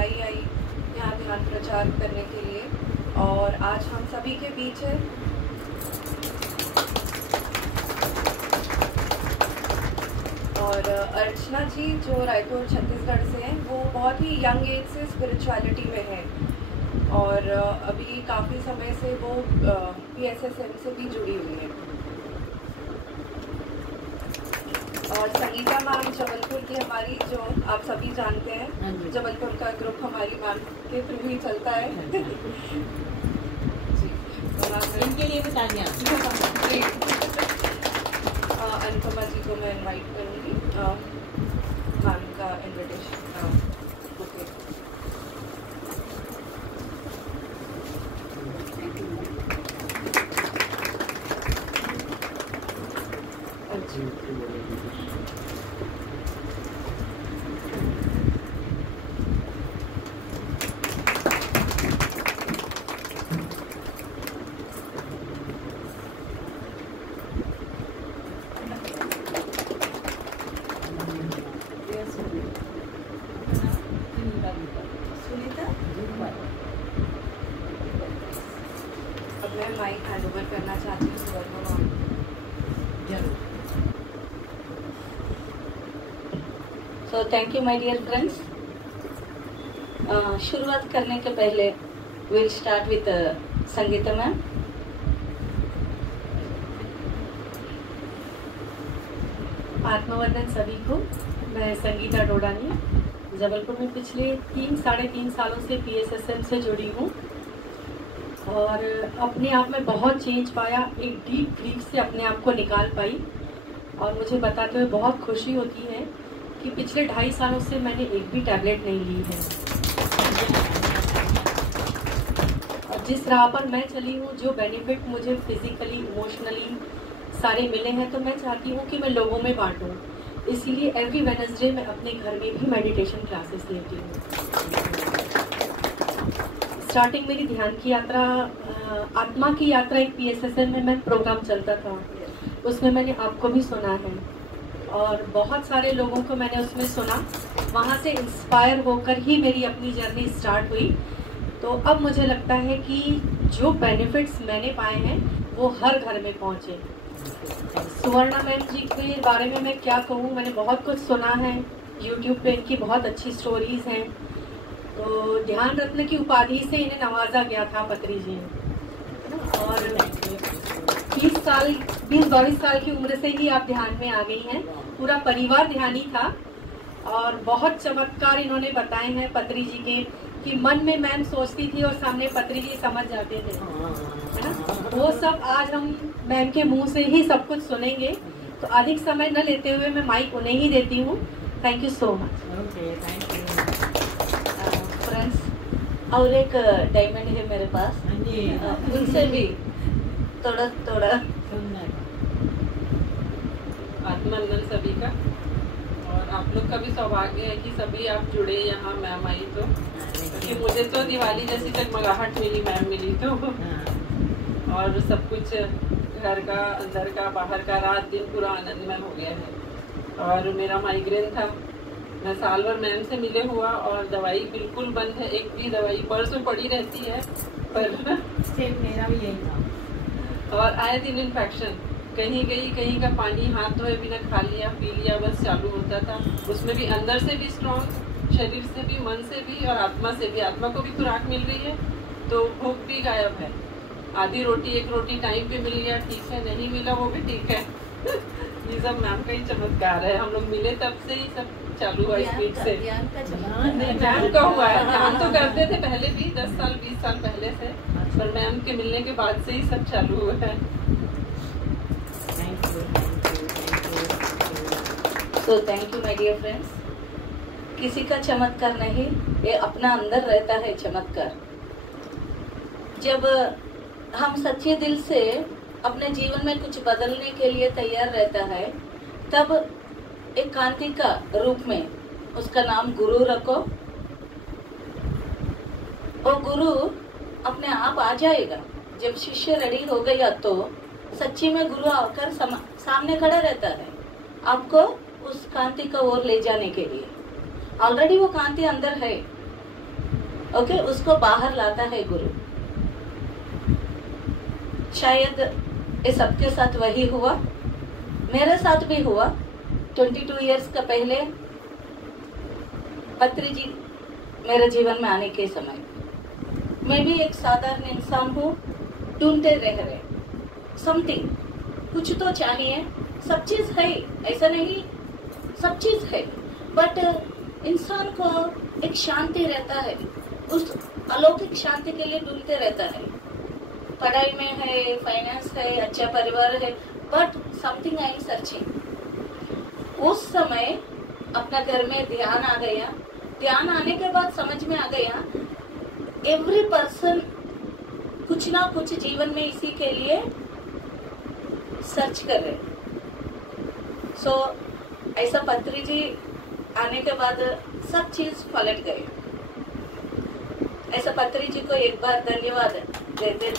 बुलाई आई यहाँ ध्यान प्रचार करने के लिए, और आज हम सभी के बीच है। और अर्चना जी जो रायपुर छत्तीसगढ़ से हैं, वो बहुत ही यंग एज से स्पिरिचुअलिटी में हैं और अभी काफ़ी समय से वो PSSM से भी जुड़ी हुई हैं। और संगीता मैम जबलपुर की हमारी, जो आप सभी जानते हैं, जबलपुर का ग्रुप हमारी मैम के थ्रू ही चलता है। जी, इनके लिए बताइए। अनुपमा जी को मैं इनवाइट करूँगी, मैम का इन्विटेशन। ओके, अब मैं माइक हैंड ओवर करना चाहती हूँ Suvarna ma'am. So thank you my dear friends. शुरुआत करने के पहले will start with Sangeeta ma'am. आत्मवंदन सभी को। मैं संगीता डोडानी जबलपुर में पिछले 3-3.5 सालों से PSSM से जुड़ी हूँ और अपने आप में बहुत चेंज पाया, एक डीप ग्रीफ से अपने आप को निकाल पाई। और मुझे बताते हुए बहुत खुशी होती है कि पिछले 2.5 सालों से मैंने एक भी टैबलेट नहीं ली है। और जिस राह पर मैं चली हूँ, जो बेनिफिट मुझे फिजिकली इमोशनली सारे मिले हैं, तो मैं चाहती हूँ कि मैं लोगों में बांटूँ। इसीलिए एवरी वेडनेसडे मैं अपने घर में भी मेडिटेशन क्लासेस लेती हूँ। स्टार्टिंग मेरी ध्यान की यात्रा, आत्मा की यात्रा, एक PSSM में मैं प्रोग्राम चलता था, उसमें मैंने आपको भी सुना है और बहुत सारे लोगों को मैंने उसमें सुना। वहाँ से इंस्पायर होकर ही मेरी अपनी जर्नी स्टार्ट हुई। तो अब मुझे लगता है कि जो बेनिफिट्स मैंने पाए हैं वो हर घर में पहुँचे। सुवर्णा मैम जी के बारे में मैं क्या कहूँ, मैंने बहुत कुछ सुना है, यूट्यूब पे इनकी बहुत अच्छी स्टोरीज हैं। तो ध्यान रत्न की उपाधि से इन्हें नवाजा गया था पत्री जी ने, और 20-22 साल की उम्र से ही आप ध्यान में आ गई हैं। पूरा परिवार ध्यानी था और बहुत चमत्कार इन्होंने बताए हैं पत्री जी के, कि मन में मैम सोचती थी और सामने पत्री जी समझ जाते थे, है ना। वो सब आज हम मैम के मुंह से ही सब कुछ सुनेंगे। तो अधिक समय न लेते हुए मैं माइक उन्हें ही देती हूँ। Thank you so much. Friends, और एक डायमंड है मेरे पास, उनसे भी थोड़ा आत्मवंदन सभी का। और आप लोग का भी सौभाग्य है कि सभी आप जुड़े यहाँ मैम आई तो, क्योंकि मुझे तो दिवाली जैसी जगमगाहट मिली, मैम मिली तो। और सब कुछ घर का, अंदर का, बाहर का, रात दिन पूरा आनंदमय हो गया है। और मेरा माइग्रेन था, मैं साल भर मैम से मिले हुआ और दवाई बिल्कुल बंद है, एक भी दवाई पर्स में पड़ी रहती है, पर मेरा भी यही था। और आए दिन इन्फेक्शन, कहीं गई, कहीं का पानी हाथ धोए बिना खा लिया, पी लिया, बस चालू होता था। उसमें भी अंदर से भी स्ट्रॉन्ग, शरीर से भी, मन से भी और आत्मा से भी। आत्मा को भी खुराक मिल रही है तो भूख भी गायब है। आधी रोटी, एक रोटी टाइम पे मिल गया ठीक है, नहीं मिला वो भी ठीक है। ये सब मैम का ही चमत्कार है। हम लोग मिले तब से ही सब चालू हुआ स्पीड से। मैम का हुआ है, ध्यान तो करते थे पहले भी, 10 साल 20 साल पहले से, पर मैम के मिलने के बाद से ही सब चालू हुआ है। तो thank you my dear friends. किसी का चमत्कार नहीं, ये अपना अंदर रहता है चमत्कार। जब हम सच्चे दिल से अपने जीवन में कुछ बदलने के लिए तैयार रहता है, तब एक कांति का रूप में उसका नाम गुरु रखो। वो गुरु अपने आप आ जाएगा। जब शिष्य रेडी हो गया तो सच्ची में गुरु आकर सामने खड़ा रहता है, आपको उस कांति का ओर ले जाने के लिए। ऑलरेडी वो कांति अंदर है, ओके, उसको बाहर लाता है गुरु। शायद ये सबके साथ वही हुआ, मेरे साथ भी हुआ। 22 इयर्स का पहले पत्री जी मेरे जीवन में आने के समय मैं भी एक साधारण इंसान हूँ, ढूंढते रह रहे समथिंग, कुछ तो चाहिए। सब चीज है, ऐसा नहीं, सब चीज है, बट इंसान को एक शांति रहता है, उस अलौकिक शांति के लिए ढूंढते रहता है। पढ़ाई में है, फाइनेंस है, अच्छा परिवार है, but something I am searching. उस समय अपना घर में ध्यान आ गया। ध्यान आने के बाद समझ में आ गया एवरी पर्सन कुछ ना कुछ जीवन में इसी के लिए सर्च कर रहे। सो ऐसा पत्री जी आने के बाद सब चीज पलट गए। ऐसा पत्री जी को एक बार धन्यवाद देते।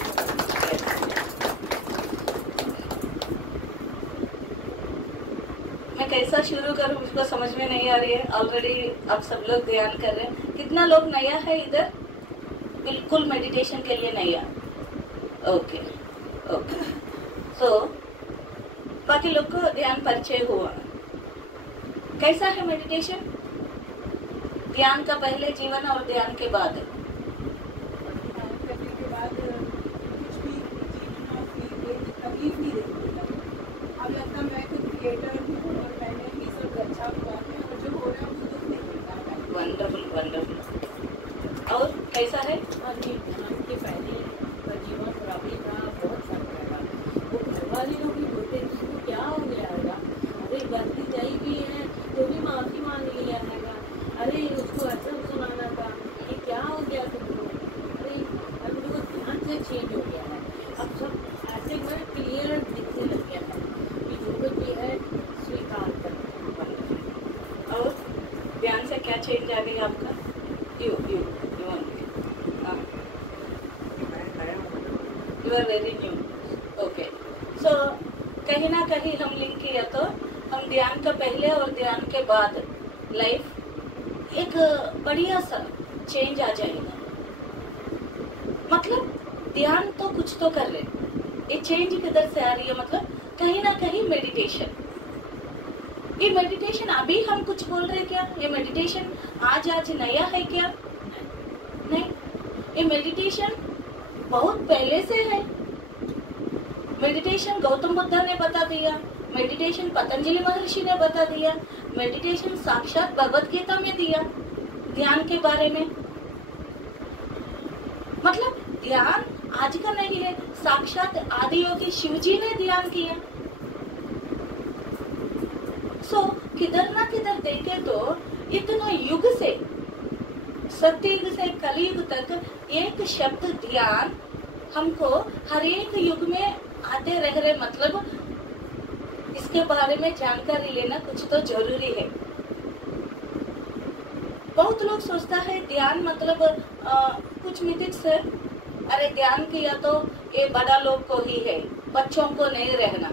मैं कैसा शुरू करूं मुझको समझ में नहीं आ रही है। ऑलरेडी आप सब लोग ध्यान कर रहे हैं। कितना लोग नया है इधर? बिल्कुल मेडिटेशन के लिए नया। ओके ओके, सो बाकी लोग को ध्यान परिचय हुआ। कैसा है मेडिटेशन? ध्यान का पहले जीवन और ध्यान के बाद। ध्यान करने के बाद कुछ भी जीवन में तकलीफ नहीं देखने लगा। अब लगता मैं खुद क्रिएटर हूँ और मैंने ही सब अच्छा हुआ है और जो हो रहा है वो दुख नहीं मिलता है। Wonderful wonderful. और कैसा है? अभी ध्यान के पहले जीवन खराबी था, बहुत फर्क लगा। वो घर वाले लोग भी बोलते हैं उसको क्या हो गया है, अरे गलती जाई भी है तो भी माफी मांग लिया है, अरे उसको ऐसा सुनाना था, ये क्या हो गया तुमको, अरे अब तो ध्यान से चेंज हो गया है। अब सब ऐसे में क्लियर दिखने लग गया है कि जो कुछ भी है स्वीकार कर। और ध्यान से क्या चेंज आ गया आपका? You are very new. Okay, so कहीं ना कहीं हम लिंक किया तो हम ध्यान का पहले और ध्यान के बाद लाइफ एक बढ़िया सा चेंज आ जाएगा। मतलब ध्यान तो कुछ तो कर रहे, ये चेंज किधर से आ रही है? मतलब कहीं ना कहीं मेडिटेशन। ये मेडिटेशन अभी हम कुछ बोल रहे क्या? ये मेडिटेशन आज नया है क्या? नहीं, ये मेडिटेशन बहुत पहले से है। मेडिटेशन गौतम बुद्ध ने बता दिया, मेडिटेशन पतंजलि महर्षि ने बता दिया, मेडिटेशन साक्षात भगवत गीता में दिया ध्यान के बारे में। मतलब ध्यान आज का नहीं है, साक्षात आदि योगी शिव जी ने ध्यान किया। सो किधर ना किधर देखे तो इतना युग से, सतयुग से कलयुग तक एक शब्द ध्यान हमको हर एक युग में आते रह रहे। मतलब इसके बारे में जानकारी लेना कुछ तो जरूरी है। बहुत लोग सोचता है ध्यान मतलब कुछ मिथिक्स है। अरे ध्यान किया तो ये बड़ा लोग को ही है, बच्चों को नहीं रहना।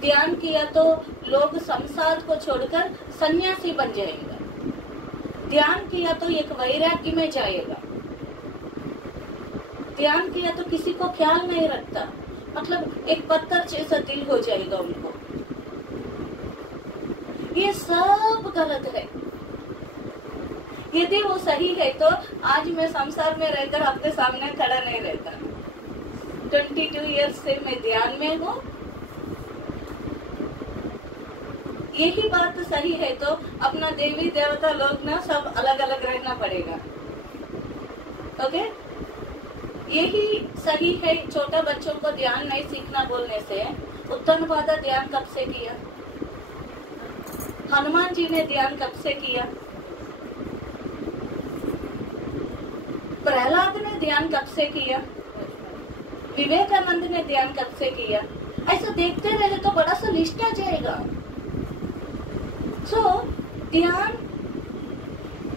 ध्यान किया तो लोग संसार को छोड़कर सन्यासी बन जाएगा। ध्यान किया तो एक वैराग्य में जाएगा। ध्यान किया तो किसी को ख्याल नहीं रखता, मतलब एक पत्थर जैसा दिल हो जाएगा उनको। ये सब गलत है। यदि वो सही है तो आज मैं संसार में रहकर आपके सामने खड़ा नहीं रहता। 22 इयर्स से मैं ध्यान में हूँ। यही बात सही है तो अपना देवी देवता लोग ना सब अलग अलग रहना पड़ेगा। ओके, यही सही है। छोटा बच्चों को ध्यान नहीं सीखना बोलने से उत्तनपादा ध्यान कब से किया? हनुमान जी ने ध्यान कब से किया? प्रहलाद ने ध्यान कब से किया? विवेकानंद ने ध्यान कब से किया? ऐसा देखते रहे तो बड़ा सा लिस्ट आ जाएगा। सो ध्यान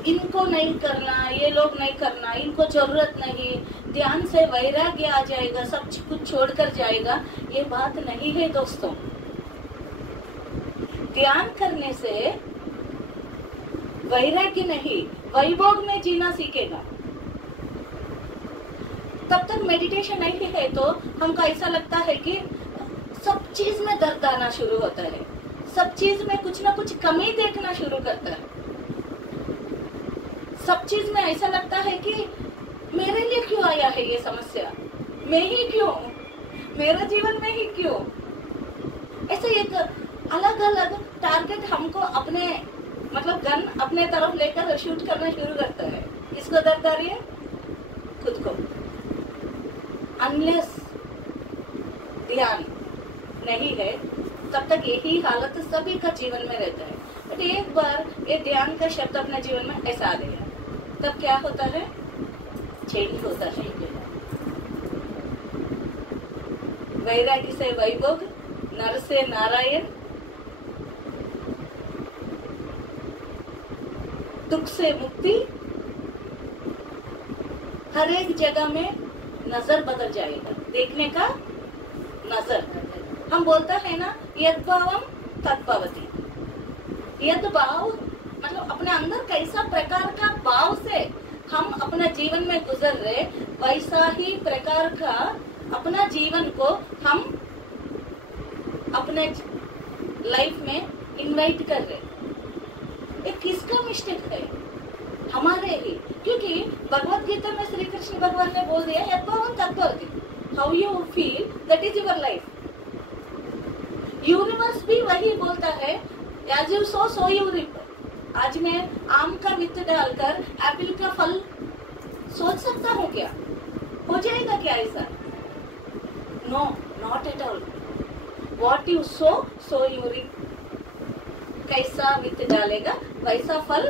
इनको नहीं करना, ये लोग नहीं करना, इनको जरूरत नहीं, ध्यान से वैराग्य आ जाएगा, सब कुछ छोड़कर जाएगा, ये बात नहीं है दोस्तों। ध्यान करने से वैराग्य नहीं, वैभोग में जीना सीखेगा। तब तक मेडिटेशन नहीं है तो हमको ऐसा लगता है कि सब चीज में दर्द आना शुरू होता है, सब चीज में कुछ ना कुछ कमी देखना शुरू करता है, सब चीज में ऐसा लगता है कि मेरे लिए क्यों आया है ये समस्या, मैं ही क्यों, मेरा जीवन में ही क्यों। ऐसे एक अलग अलग टारगेट हमको अपने मतलब गन अपने तरफ लेकर शूट करना शुरू करता है। किसको दर्द आ रही है? खुद को। अनलेस ध्यान नहीं है तब तक यही हालत सभी का जीवन में रहता है। बट एक बार ये ध्यान का शब्द अपने जीवन में ऐसा आ गया तब क्या होता है? चेंज होता है। वैराग्य से वैभोग, नर से नारायण, दुख से मुक्ति, हर एक जगह में नजर बदल जाएगा, देखने का नजर। हम बोलता है ना यद भावम तद्भवति। यद भाव मतलब अपने अंदर कैसा प्रकार का भाव से हम अपना जीवन में गुजर रहे, वैसा ही प्रकार का अपना जीवन को हम अपने लाइफ में इनवाइट कर रहे। ये किसका मिस्टेक है? हमारे ही। क्योंकि भगवत गीता में श्री कृष्ण भगवान ने बोल दिया यद भावम तद्भवति। How you feel that is your life. Universe भी वही बोलता है as you sow so you reap. आज मैं आम का वित्त डालकर एप्पल का फल सोच सकता हूँ क्या? हो जाएगा क्या ऐसा? No, not at all. What you sow so you reap. कैसा वित्त डालेगा वैसा फल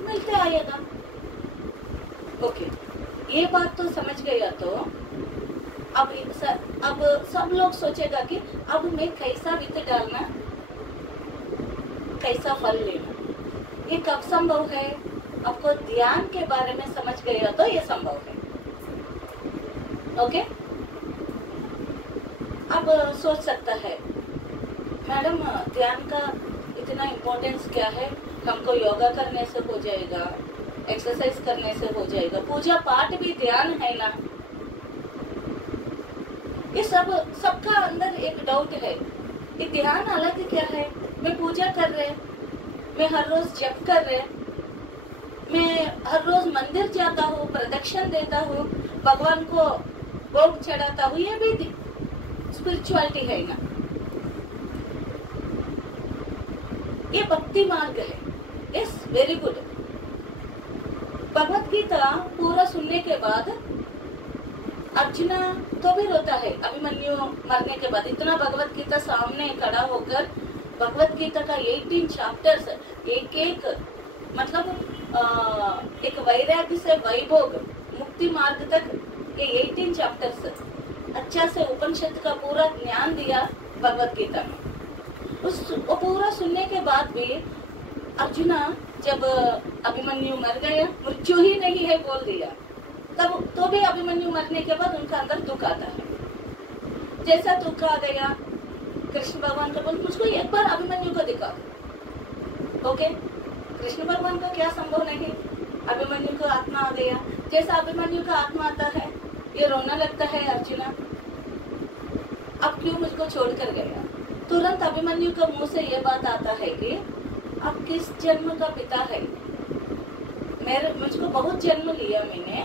मिलते आएगा। ओके, ये बात तो समझ गया। तो अब सब लोग सोचेगा कि अब मैं कैसा वित्त डालना, कैसा फल लेना। ये कब संभव है? आपको ध्यान के बारे में समझ गया तो ये संभव है। ओके, अब सोच सकता है मैडम ध्यान का इतना इम्पोर्टेंस क्या है? हमको योगा करने से हो जाएगा, एक्सरसाइज करने से हो जाएगा, पूजा पाठ भी ध्यान है ना। ये सबका अंदर एक डाउट है। ये ध्यान अलग क्या है? मैं पूजा कर रहे, मैं हर रोज जप कर रहे, मैं हर रोज मंदिर जाता हूँ, प्रदक्षिण देता हूँ, भगवान को भोग चढ़ाता हूँ, ये भी स्पिरिचुअलिटी है ना। ये भक्ति मार्ग है। Yes, very good. Bhagavad Gita पूरा सुनने के बाद अर्जुना तो भी रोता है। अभिमन्यु मरने के बाद इतना भगवत गीता सामने खड़ा होकर भगवत गीता का 18 चैप्टर्स एक एक मतलब एक वैराग्य से वैभोग मुक्ति मार्ग तक ये 18 चैप्टर्स अच्छा से उपनिषद का पूरा ज्ञान दिया भगवत गीता में। वो पूरा सुनने के बाद भी अर्जुना जब अभिमन्यु मर गया, मृत्यु ही नहीं है बोल दिया, तब तो भी अभिमन्यु मरने के बाद उनका अंदर दुख आता है। जैसा दुख आ गया कृष्ण भगवान का बोल मुझको एक बार अभिमन्यु को दिखा। ओके, कृष्ण भगवान का क्या संभव नहीं, अभिमन्यु को आत्मा आ गया। जैसा अभिमन्यु का आत्मा आता है ये रोना लगता है अर्जुना, अब क्यों मुझको छोड़कर गया। तुरंत अभिमन्यु के मुंह से ये बात आता है कि अब किस जन्म का पिता है, मुझको बहुत जन्म लिया मैंने,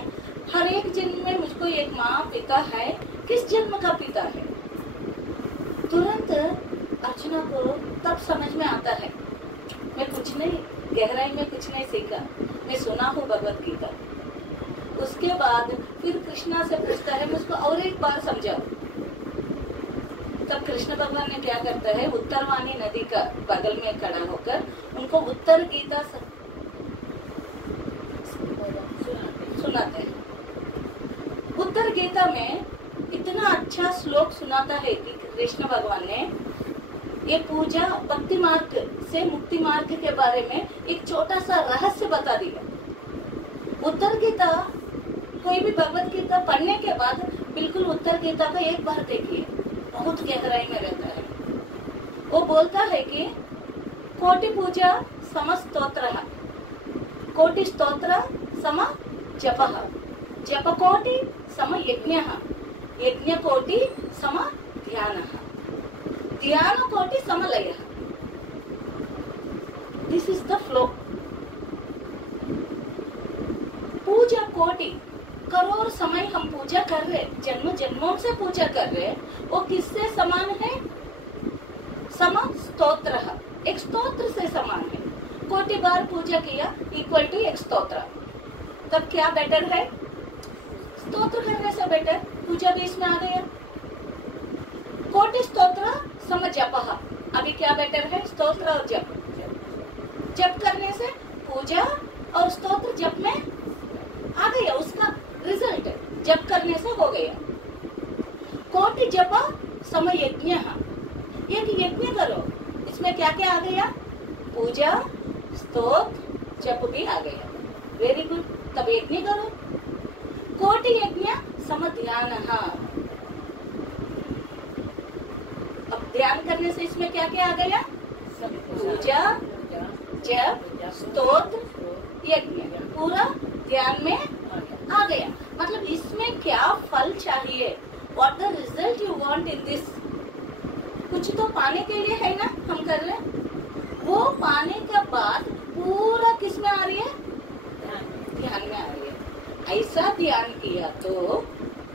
हर एक जन्म में मुझको एक माँ पिता है, किस जन्म का पिता है। तुरंत अर्जुना को तब समझ में आता है मैं कुछ नहीं, गहराई में कुछ नहीं सीखा, मैं सुना हूँ भगवत गीता। उसके बाद फिर कृष्णा से पूछता है मुझको और एक बार समझाओ। तब कृष्ण भगवान ने क्या करता है, उत्तरवाणी नदी का बगल में खड़ा होकर उनको उत्तर गीता सुनाते हैं। उत्तर गीता में इतना अच्छा श्लोक सुनाता है कि कृष्ण भगवान ने ये पूजा भक्ति मार्ग से मुक्ति मार्ग के बारे में एक छोटा सा रहस्य बता दिया। उत्तर गीता कोई भी भगवत गीता पढ़ने के बाद बिल्कुल उत्तर गीता को एक बार देखिए, बहुत गहराई में रहता है। वो बोलता है कि कोटि पूजा समस्तोत्र कोटि स्तोत्र सम जपः, जपकोटि सम यज्ञः, यज्ञकोटि सम ध्यानः, ध्यानकोटि सम लयः। This is the flow. पूजा कोटि, करोड़ समय हम पूजा कर रहे, जन्म जन्मों से पूजा कर रहे, वो किससे समान है? सम स्तोत्र, एक स्तोत्र से समान है। कोटि बार पूजा किया इक्वल टू एक स्तोत्र। तब क्या बेटर है? स्तोत्र करने से बेटर पूजा भी इसमें आ गया। कोटि स्तोत्र सम जपः, अभी क्या बेटर है? स्तोत्र और जप। जप करने से पूजा और स्तोत्र जप में आ गया, उसका रिजल्ट जप करने से हो गया। कोटि जप सम यज्ञः, एक यज्ञ करो, इसमें क्या क्या आ गया? पूजा, स्तोत्र, जप भी आ गया। वेरी गुड, तब यज्ञ करो। कोटि यज्ञ सम ध्यानः, अब ध्यान करने से इसमें क्या क्या आ गया? पूजा, जप, स्तोत्र, यज्ञ, पूरा ध्यान में आ गया। मतलब इसमें क्या फल चाहिए? What the result you want in this? कुछ तो पाने के लिए है ना हम कर रहे हैं। वो पाने के बाद पूरा किस में आ रही है? ध्यान में आ रही है। ऐसा ध्यान किया तो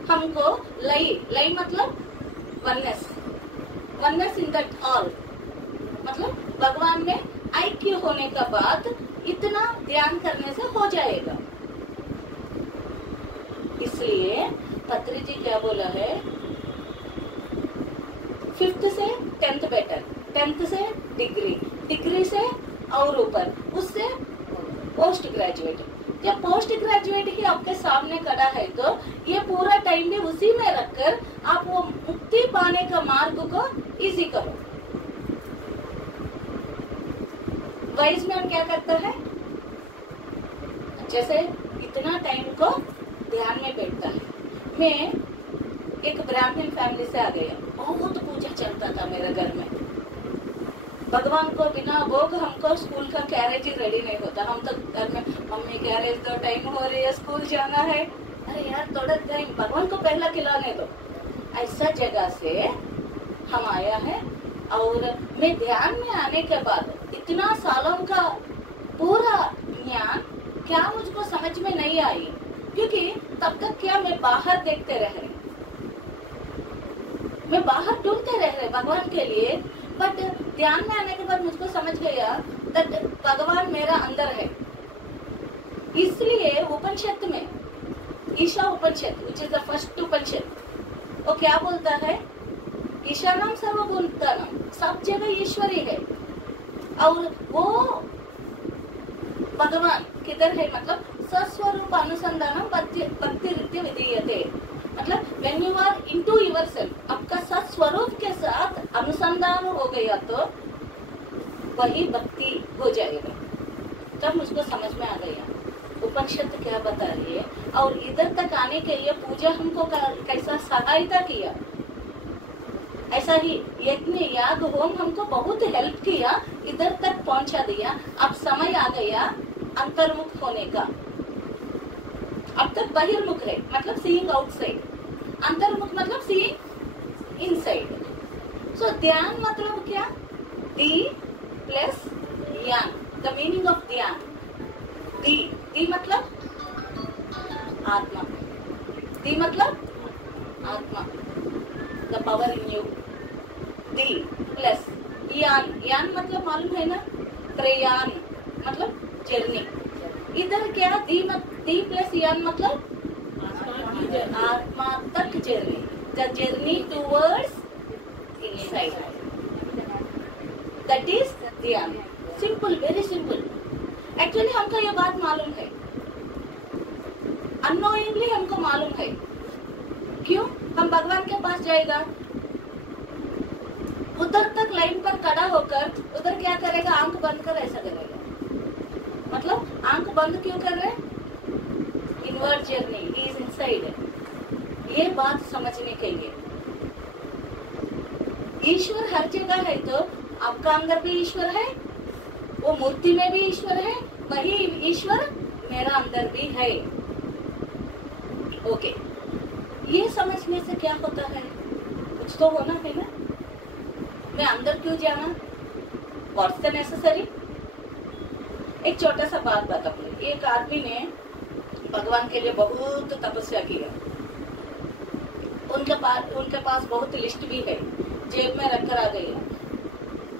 हमको लय मतलब oneness, oneness in that all, मतलब भगवान में ऐक्य होने का बाद इतना ध्यान करने से हो जाएगा। इसलिए पत्री जी क्या बोला है? 5th से 10th बेटर, 10th से डिग्री, डिग्री से और ऊपर, उससे पोस्ट ग्रेजुएट। जब पोस्ट ग्रेजुएट ही आपके सामने खड़ा है तो ये पूरा टाइम भी उसी में रखकर आप वो मुक्ति पाने का मार्ग को इजी करो। वाइज मैन क्या करता है? जैसे इतना टाइम को ध्यान में बैठता है। मैं एक ब्राह्मण फैमिली से आ गया, बहुत पूजा चलता था मेरे घर में। भगवान को बिना भोग हमको स्कूल का कैरेज ही रेडी नहीं होता। हम तो घर में मम्मी कैरेज दो, टाइम हो रही है, स्कूल जाना है। अरे यार थोड़ा टाइम भगवान को पहला खिलाने दो। ऐसा जगह से हम आया है और मैं ध्यान में आने के बाद इतना सालों का पूरा ज्ञान क्या मुझको समझ में नहीं आई, क्योंकि तब तक क्या मैं बाहर देखते रह रहे, मैं बाहर ढूंढते रह रहे भगवान के लिए। बट ध्यान में आने के बाद मुझको समझ गया कि भगवान मेरा अंदर है। इसलिए उपनिषद में ईशा उपनिषद, विच इज द फर्स्ट उपनिषद, वो क्या बोलता है? ईशानाम सर्वभूतानाम, सब जगह ईश्वरी है। और वो भगवान किधर है? मतलब सस्वरूप अनुसंधानम भक्ति रीत्या विधीयते, मतलब when you are into yourself, आपका सस्वरूप के साथ अनुसंधान हो गया तो वही भक्ति हो जाएगा। तब मुझको समझ में आ गया उपनिषद क्या बता रही है, और इधर तक आने के लिए पूजा हमको कैसा सहायता किया। ऐसा ही यज्ञ याग होम हमको बहुत हेल्प किया, इधर तक पहुंचा दिया। अब समय आ गया अंतर्मुख होने का। अब तक बहिर्मुख है, मतलब सीइंग आउटसाइड। अंतर्मुख मतलब सीइंग इनसाइड। सो ध्यान मतलब क्या? डी प्लस यान, द मीनिंग ऑफ ध्यान। डी मतलब आत्मा, डी मतलब आत्मा, the power in you. D plus यान, यान मतलब मालूम है ना? प्रयाण मतलब जर्नी। इधर क्या? डी प्लस यान मतलब आत्मा तक journey, the journey towards inside, that is ध्यान। Simple, very simple. एक्चुअली हमको ये बात मालूम है, अननोइंगली हमको मालूम है। क्यों? हम भगवान के पास जाएगा, उधर तक लाइन पर खड़ा होकर उधर क्या करेगा? आंख बंद कर ऐसा करेगा। मतलब आंख बंद क्यों कर रहे? Inward journey, he is inside. ये बात समझने के लिए ईश्वर हर जगह है, तो आपका अंदर भी ईश्वर है, वो मूर्ति में भी ईश्वर है, वही ईश्वर मेरा अंदर भी है। ओके, ये समझने से क्या होता है, कुछ तो होना है ना। मैं अंदर क्यों जाना, व्हाट्स द नेसेसरी। एक छोटा सा बात बताऊंगी। एक आदमी ने भगवान के लिए बहुत तपस्या किया। उनके पास बहुत लिस्ट भी है, जेब में रखकर आ गई,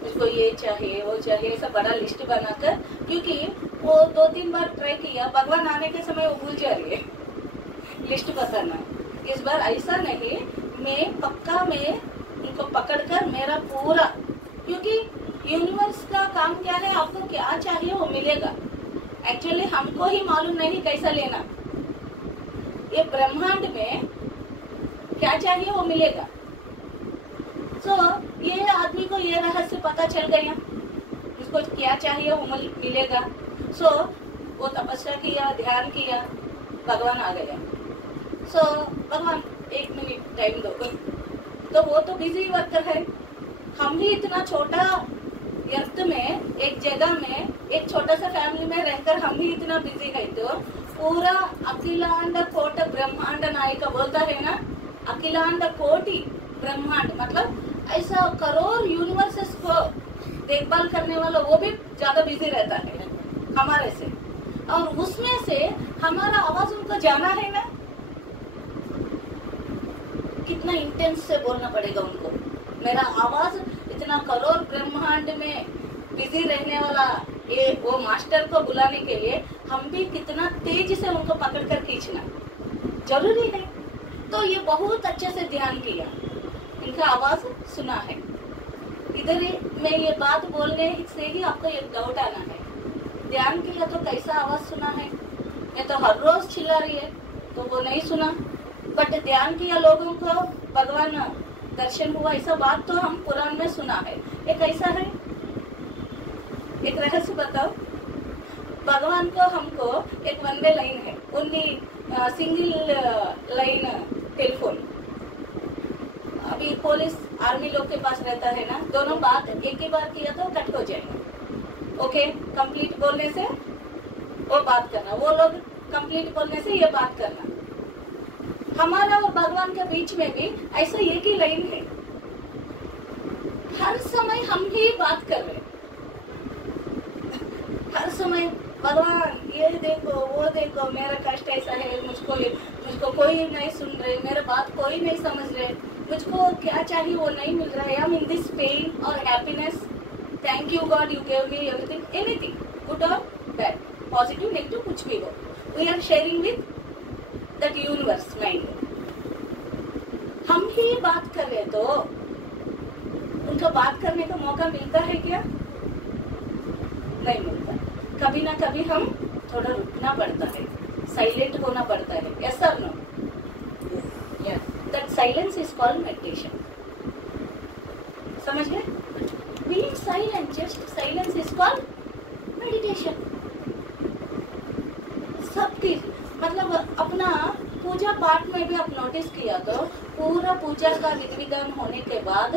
मुझको ये चाहिए वो चाहिए, ऐसा बड़ा लिस्ट बनाकर, क्योंकि वो 2-3 बार ट्राई किया, भगवान आने के समय वो भूल जा रही है लिस्ट बताना। इस बार ऐसा नहीं, मैं पक्का में उनको पकड़कर मेरा पूरा, क्योंकि यूनिवर्स का काम क्या है, आपको क्या चाहिए वो मिलेगा। एक्चुअली हमको ही मालूम नहीं कैसा लेना, ये ब्रह्मांड में क्या चाहिए वो मिलेगा। तो ये आदमी को ये रहस्य पता चल गया, उसको क्या चाहिए वो मिलेगा। वो तपस्या किया, ध्यान किया, भगवान आ गया। भगवान 1 मिनट टाइम दो। तो वो तो बिजी वर्कर है, हम भी इतना छोटा अर्थ में, एक जगह में, एक छोटा सा फैमिली में रहकर हम भी इतना बिजी है। तो पूरा अखिलांड कोट ब्रह्मांड नायक बोलता है ना, अखिलांड कोटि ब्रह्मांड, मतलब ऐसा करोड़ यूनिवर्सेस को देखभाल करने वाला वो भी ज्यादा बिजी रहता है हमारे से, और उसमें से हमारा आवाज उनको जाना है ना, कितना इंटेंस से बोलना पड़ेगा उनको। मेरा आवाज इतना करोड़ ब्रह्मांड में बिजी रहने वाला ये वो मास्टर को बुलाने के लिए हम भी कितना तेज से उनको पकड़ कर खींचना जरूरी है। तो ये बहुत अच्छे से ध्यान किया, इनका आवाज सुना है। इधर मैं ये बात बोलने से ही आपको एक डाउट आना है, ध्यान किया तो कैसा आवाज सुना है। मैं तो हर रोज चिल्ला रही है तो वो नहीं सुना, बट ध्यान किया लोगों को भगवान दर्शन हुआ, ऐसा बात तो हम पुराण में सुना है। ये कैसा है, एक रहस्य बताओ। भगवान को हमको एक वन वे लाइन है, ओनली सिंगल लाइन टेलीफोन। अभी पुलिस आर्मी लोग के पास रहता है ना, दोनों बात एक ही बार किया तो कट हो जाएगा। ओके, कंप्लीट बोलने से वो बात करना, वो लोग कंप्लीट बोलने से ये बात करना। हमारा और भगवान के बीच में भी ऐसा एक ही लाइन है, हर समय हम ही बात कर रहे, हर समय भगवान ये देखो वो देखो, मेरा कष्ट ऐसा है, मुझको कोई नहीं सुन रहे, मेरा बात कोई नहीं समझ रहे, मुझको क्या चाहिए वो नहीं मिल रहा है। I am in this pain और happiness, thank you God, you give me everything, anything, good और बैड, पॉजिटिव नेगेटिव कुछ भी हो, we are sharing with that universe mind. हम ही बात कर रहे तो उनका बात करने का मौका मिलता है क्या? नहीं मिलता। कभी ना कभी हम थोड़ा रुकना पड़ता है, साइलेंट होना पड़ता है। यस और no? Yes, that silence is called meditation. समझ गए? Being silent, just silence is called meditation. सबकी मतलब अपना पूजा पाठ में भी आप नोटिस किया तो पूरा पूजा का विधि विधान होने के बाद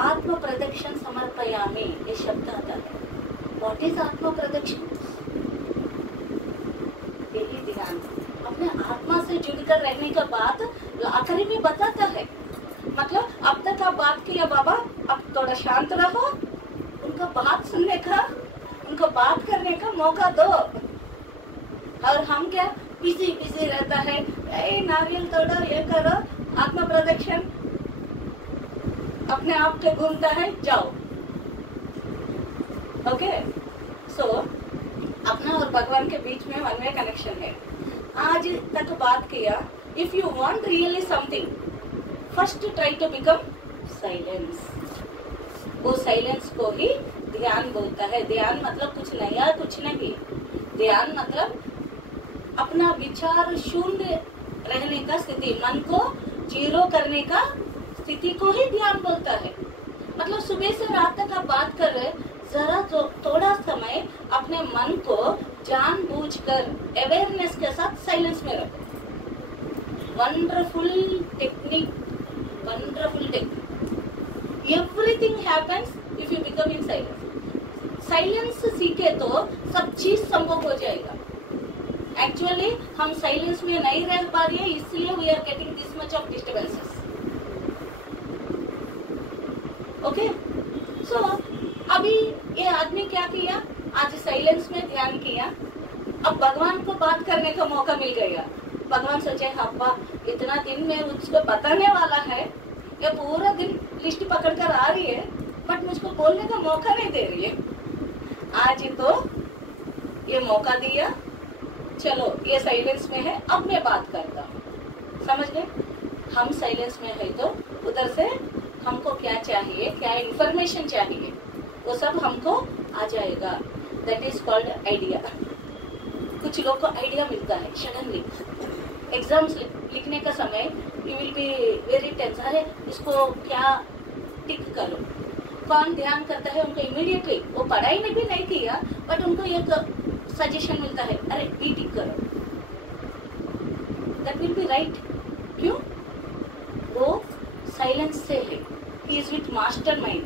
आत्म प्रदक्षिण समर्पयामि ये शब्द आता है। व्हाट इज आत्म प्रदक्षिण? यही ध्यान, अपने आत्मा से जुड़कर रहने के बाद आखिरी में बताता है, मतलब अब तक आप बात किया बाबा, अब थोड़ा शांत रहो, उनका बात सुनने का, उनको बात करने का मौका दो। और हम क्या बिजी रहता है, ए नारियल तोड़ो, ये करो, आत्म प्रदक्षिण अपने आप पे घूमता है, जाओ। ओके, सो अपना और भगवान के बीच में वन वे कनेक्शन है। आज तक बात किया, if you want really something, first try to become silence. वो साइलेंस को ही ध्यान बोलता है। ध्यान मतलब कुछ नया कुछ नहीं, ध्यान मतलब अपना विचार शून्य रहने का स्थिति, मन को जीरो करने का स्थिति को ही ध्यान बोलता है। मतलब सुबह से रात तक आप बात कर रहे, जरा तो थोड़ा समय अपने मन को जानबूझकर अवेयरनेस के साथ साइलेंस में रखो। Wonderful technique, wonderful technique. Everything happens if you become in silence. Silence सीखे तो सब चीज संभव हो जाएगा। एक्चुअली हम साइलेंस में नहीं रह पा रहे हैं, इसलिए we are getting this much of disturbances. Okay, so अभी ये आदमी क्या किया, आज साइलेंस में ध्यान किया, अब भगवान को बात करने का मौका मिल गया। भगवान सोचे अब्बा इतना दिन में उसको बताने वाला है, ये पूरा दिन लिस्ट पकड़ कर आ रही है बट मुझको बोलने का मौका नहीं दे रही है। आज तो ये मौका दिया, चलो ये साइलेंस में है, अब मैं बात करता हूँ। समझ गए? हम साइलेंस में है तो उधर से हमको क्या चाहिए, क्या इंफॉर्मेशन चाहिए, वो सब हमको आ जाएगा। That is called idea. कुछ लोग को आइडिया मिलता है सडनली। एग्जाम्स लिखने का समय you will be very tense, अरे इसको क्या टिक करो। कौन ध्यान करता है, उनको इमीडिएटली, वो पढ़ाई में भी नहीं किया बट उनको एक सजेशन मिलता है, अरे बी टिक करो, दैट विल बी राइट। क्यों? वो साइलेंस से है, he is with master mind.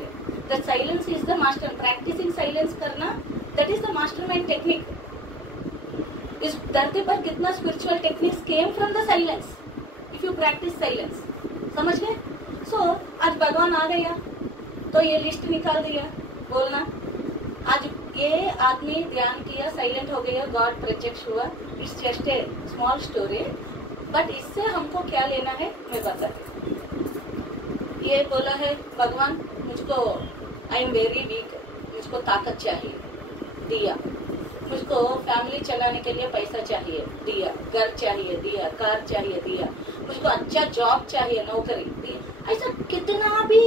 The silence is the master. Practicing silence करना, that is the master mind technique. इस धरती पर कितना spiritual techniques came from the silence if you practice silence. समझ गए? सो आज भगवान आ गया तो ये लिस्ट निकाल दिया बोलना। आज ये आदमी ध्यान किया, साइलेंट हो गया, गॉड प्रत्यक्ष हुआ। It's just a small story, but इससे हमको क्या लेना है मैं बता। ये बोला है भगवान मुझको, आई एम वेरी वीक, मुझको ताकत चाहिए, दिया। मुझको फैमिली चलाने के लिए पैसा चाहिए, दिया। घर चाहिए, दिया। कार चाहिए, दिया। मुझको अच्छा जॉब चाहिए, नौकरी, दिया। ऐसा कितना भी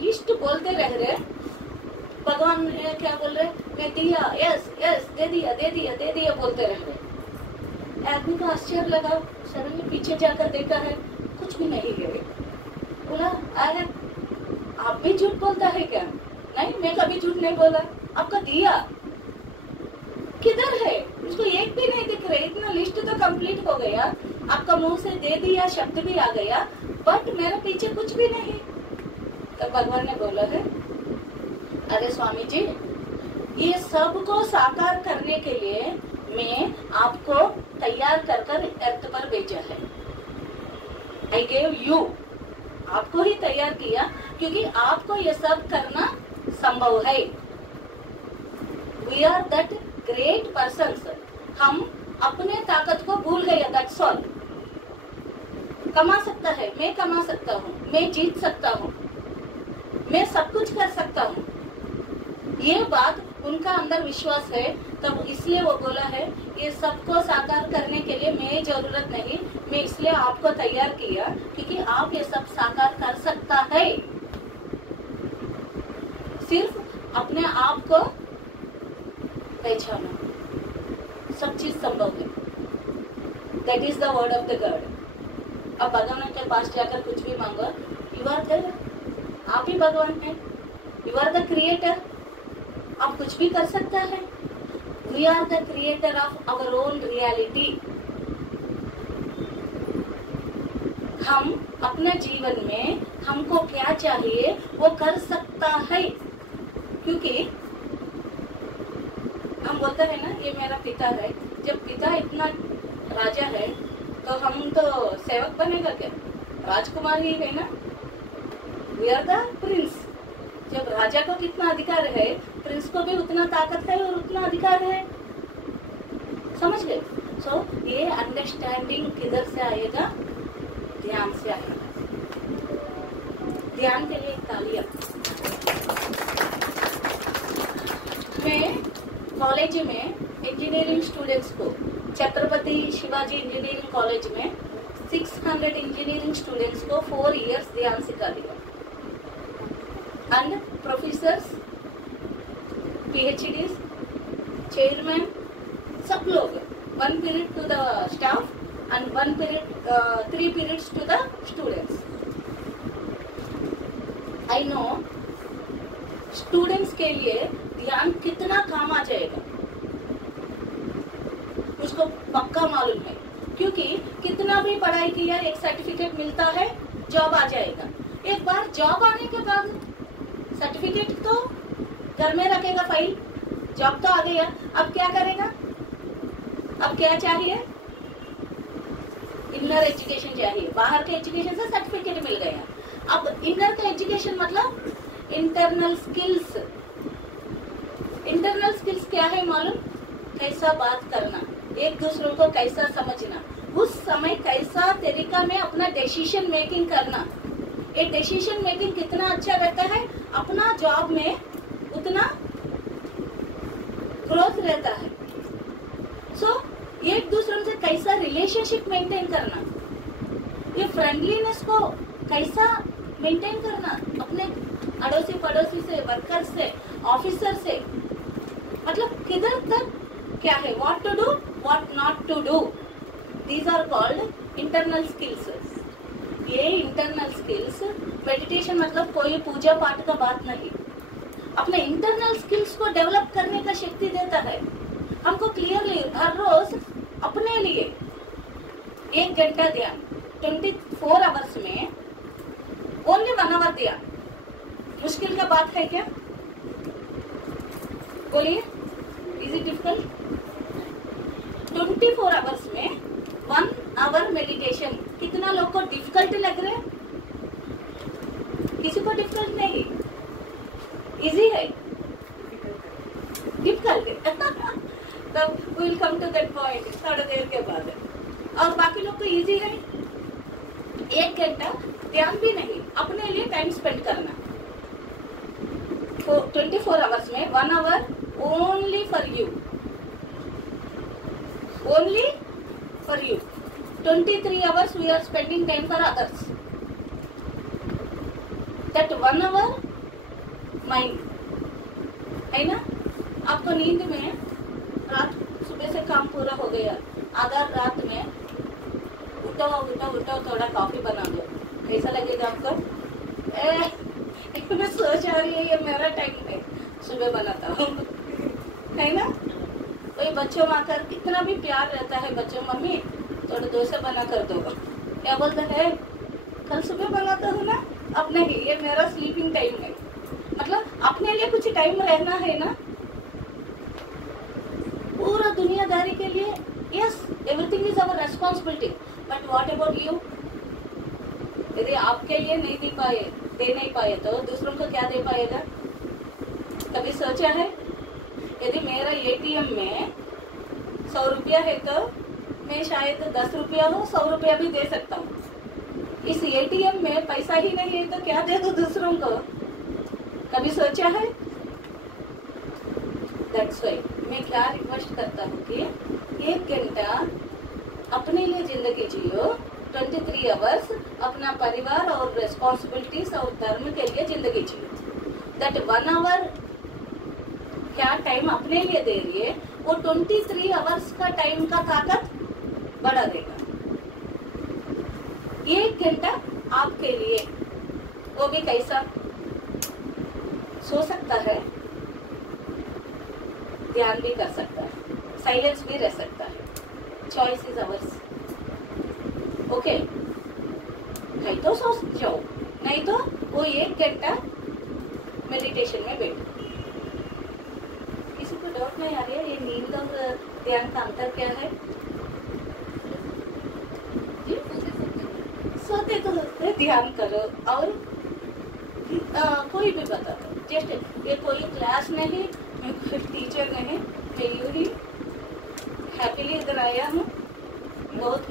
लिस्ट बोलते रह रहे, भगवान क्या बोल रहे, मैं दिया, यस यस, दे दिया दे दिया दे दिया बोलते रह रहे। आदमी को आश्चर्य लगा, सडनली पीछे जाकर देखा है कुछ भी नहीं है। बोला अरे आप भी झूठ बोलता है क्या? नहीं, मैं कभी झूठ नहीं बोला। आपका दिया किधर है? उसको एक भी नहीं दिख रहे। इतना लिस्ट तो कंप्लीट हो गया, आपका मुंह से दे दिया शब्द भी आ गया, बट मेरे पीछे कुछ भी नहीं। तो भगवान ने बोला है, अरे स्वामी जी, ये सब को साकार करने के लिए मैं आपको तैयार कर कर अर्थ पर भेजा है। आई गेव यू, आपको ही तैयार किया क्योंकि आपको ये सब करना संभव है। We are that great persons. हम अपने ताकत को भूल गए, दैट्स ऑल। कमा सकता है, मैं कमा सकता हूँ, मैं जीत सकता हूँ, मैं सब कुछ कर सकता हूँ। ये बात उनका अंदर विश्वास है, तब इसलिए वो बोला है ये सबको साकार करने के लिए मैं जरूरत नहीं, मैं इसलिए आपको तैयार किया क्योंकि आप ये सब साकार कर सकता है। सिर्फ अपने आप को पहचानो, सब चीज संभव है। That is the word of the God. अब भगवान के पास जाकर कुछ भी मांगो, यू आर देयर, आप ही भगवान है, यू आर द क्रिएटर, आप कुछ भी कर सकता है। We are the creator of our own reality. हम अपने जीवन में हमको क्या चाहिए वो कर सकता है, क्योंकि हम बोलते हैं ना ये मेरा पिता है। जब पिता इतना राजा है तो हम तो सेवक बनेगा क्या? राजकुमार ही है ना। We are the prince. जब राजा को कितना अधिकार है, प्रिंस को भी उतना ताकत है और उतना अधिकार है। समझ गए? सो ये अंडरस्टैंडिंग किधर से आएगा? ध्यान से आएगा। ध्यान के लिए तालियां। मैं कॉलेज में इंजीनियरिंग स्टूडेंट्स को, छत्रपति शिवाजी इंजीनियरिंग कॉलेज में 600 इंजीनियरिंग स्टूडेंट्स को 4 इयर्स ध्यान सिखा दिया। एंड प्रोफेसर्स, PhDs, चेयरमैन, सब लोग 1 period to the staff and 1 period, 3 periods to the students. I know students के लिए ध्यान कितना काम आ जाएगा उसको पक्का मालूम है, क्योंकि कितना भी पढ़ाई किया एक सर्टिफिकेट मिलता है, जॉब आ जाएगा। एक बार जॉब आने के बाद सर्टिफिकेट तो घर में रखेगा फाइल, जॉब तो आ गया, अब क्या करेगा? अब क्या चाहिए? इनर एजुकेशन चाहिए। बाहर के एजुकेशन से सर्टिफिकेट मिल गया, अब इनर का एजुकेशन मतलब इंटरनल स्किल्स। इंटरनल स्किल्स क्या है मालूम? कैसा बात करना, एक दूसरों को कैसा समझना, उस समय कैसा तरीका में अपना डिसीजन मेकिंग करना। ये डिसीजन मेकिंग कितना अच्छा रहता है, अपना जॉब में उतना ग्रोथ रहता है। सो एक दूसरों से कैसा रिलेशनशिप मेंटेन करना, ये फ्रेंडलीनेस को कैसा मेंटेन करना अपने अड़ोसी पड़ोसी से, वर्कर से, ऑफिसर से, मतलब किधर तक क्या है, what to do, what not to do, these are called internal skills. ये इंटरनल स्किल्स, मेडिटेशन मतलब कोई पूजा पाठ का बात नहीं, अपने इंटरनल स्किल्स को डेवलप करने का शक्ति देता है हमको। क्लियरली हर रोज अपने लिए 1 घंटा ध्यान, 24 आवर्स में ओनली 1 आवर ध्यान। मुश्किल का बात है क्या? बोलिए, इज इट डिफिकल्ट? 24 आवर्स में 1 आवर मेडिटेशन कितना लोग को डिफिकल्ट लग रहा है? किसी को डिफिकल्ट नहीं, इजी है, डिफिकल्ट है। तब we will come to that point थोड़ी देर के बाद। और बाकी लोग को इजी है, 1 घंटा ध्यान भी नहीं, अपने लिए टाइम स्पेंड करना। 24 आवर्स में 1 hour only for you, only for you. 23 hours we are spending time for others. That 1 hour mind है ना। आपको नींद में रात, सुबह से काम पूरा हो गया, अगर रात में उठो उठो उठो थोड़ा कॉफी बना दो, कैसा लगेगा आपको? मैं सोच आ रही है ये मेरा टाइम है, सुबह बनाता हूँ, है ना। कोई बच्चों में आकर कितना भी प्यार रहता है बच्चों, मम्मी थोड़ा डोसा बना कर दो, क्या बोलता है? कल सुबह बनाता हूँ ना। अब नहीं, ये मेरा स्लीपिंग टाइम है, मतलब अपने लिए कुछ टाइम रहना है ना। पूरा दुनियादारी के लिए, yes everything is our responsibility, but what about you? यदि आपके लिए नहीं दे नहीं पाए तो दूसरों को क्या दे पाएगा? कभी सोचा है? यदि मेरा एटीएम में 100 रुपया है तो मैं शायद 10 रुपया हो 100 रुपया भी दे सकता हूँ। इस एटीएम में पैसा ही नहीं है तो क्या दे दो दूसरों को? कभी सोचा है? दैट्स व्हाई मैं क्या रिक्वेस्ट करता हूँ कि 1 घंटा अपने लिए जिंदगी जियो, 23 आवर्स अपना परिवार और रेस्पॉन्सिबिलिटीज और धर्म के लिए जिंदगी जियो। दैट 1 आवर क्या टाइम अपने लिए दे रही है, वो 23 आवर्स का टाइम का ताकत बढ़ा देगा। 1 घंटा आपके लिए, वो भी कैसा? सो सकता है, ध्यान भी कर सकता है, साइलेंस भी रह सकता है, चॉइस इज अवर्स। ओके, नहीं तो सो जाओ, नहीं तो वो 1 घंटा मेडिटेशन में बैठो। किसी को डाउट नहीं आ रही है ये नींद और ध्यान का अंतर क्या है? सोते तो सोते ध्यान करो, और कोई भी बता दो, जस्ट ये कोई क्लास नहीं, मैं कोई टीचर नहीं, मैं यूँ ही हैप्पीली इधर आया हूँ। बहुत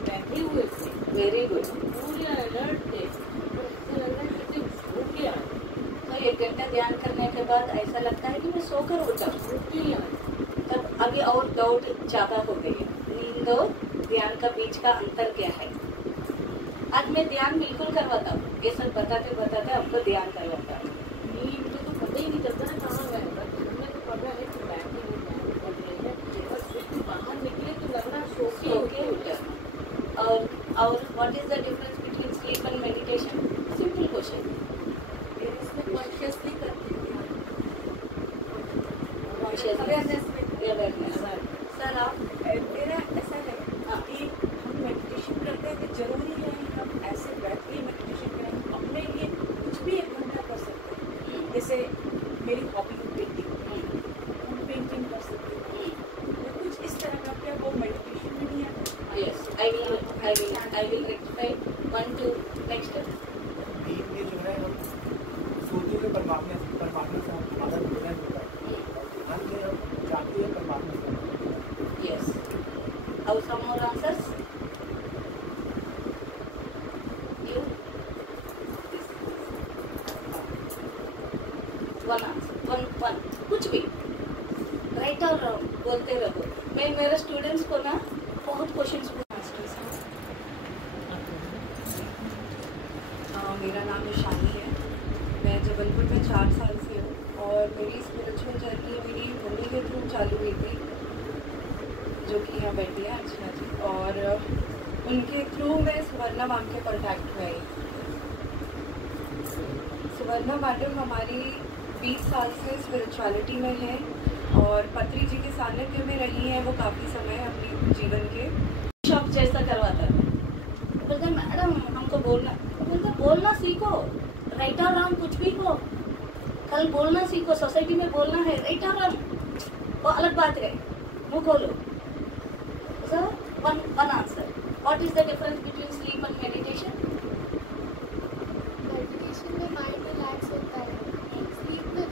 बैठे हुए थे, वेरी गुड। पूरे अलर्ट थे, तो 1 घंटा ध्यान करने के बाद ऐसा लगता है कि मैं सोकर उठा, तब अभी और डाउट ज्यादा हो गई है। नींद और ध्यान का बीच का अंतर क्या है? आज मैं ध्यान बिल्कुल करवाता हूँ, ये सब बताते बताते आपको ध्यान करवाता हूँ। नींद तो पता ही नहीं चलता है कहाँ गए, बस हमने तो पढ़ा है कि बैठे हुए ध्यान पढ़ रहे हैं, बस बिल्कुल बाहर निकले तो लग रहा सो के उठा। और what is the difference between sleep and meditation? Simple question. इसमें कॉन्शियसली करते हैं, अवेयरनेस। सर आप मेरा ऐसा है कि हम मेडिटेशन करते हैं कि जरूरी है टू नेक्स्ट। नींद में जो है हम सोते हुए परमात्मा से हमारा मिलन होता है, ध्यान में हम जाते हुए परमात्मा से। यस, और some more answers you one answer one कुछ भी राइट और रॉन्ग बोलते रहो। मैं मेरे स्टूडेंट्स को ना बहुत क्वेश्चंस मास्टर्स हैं। मेरा नाम ईशानी है, मैं जबलपुर में 4 साल से हूँ और मेरी स्पिरिचुअल जर्नी मेरी मम्मी के थ्रू चालू हुई थी, जो कि यहाँ बैठी है अर्चना जी, और उनके थ्रू मैं सुवर्णा मैम के कॉन्टैक्ट में आई। सुवर्णा मैडम हमारी 20 साल से स्पिरिचुअलिटी में है और पत्री जी के सानिध्य में रही हैं वो काफ़ी समय अपने जीवन के। शॉप जैसा करवाता है, बोलते मैडम हमको बोलना, बोलते बोलना सीखो, राइट और रॉन्ग कुछ भी हो, कल बोलना सीखो, सोसाइटी में बोलना है, राइट और रॉन्ग वो अलग बात है, मुँह खोलो। So one answer, what is the difference between sleep and meditation? Meditation में माइंड रिलैक्स होता है, स्लीप में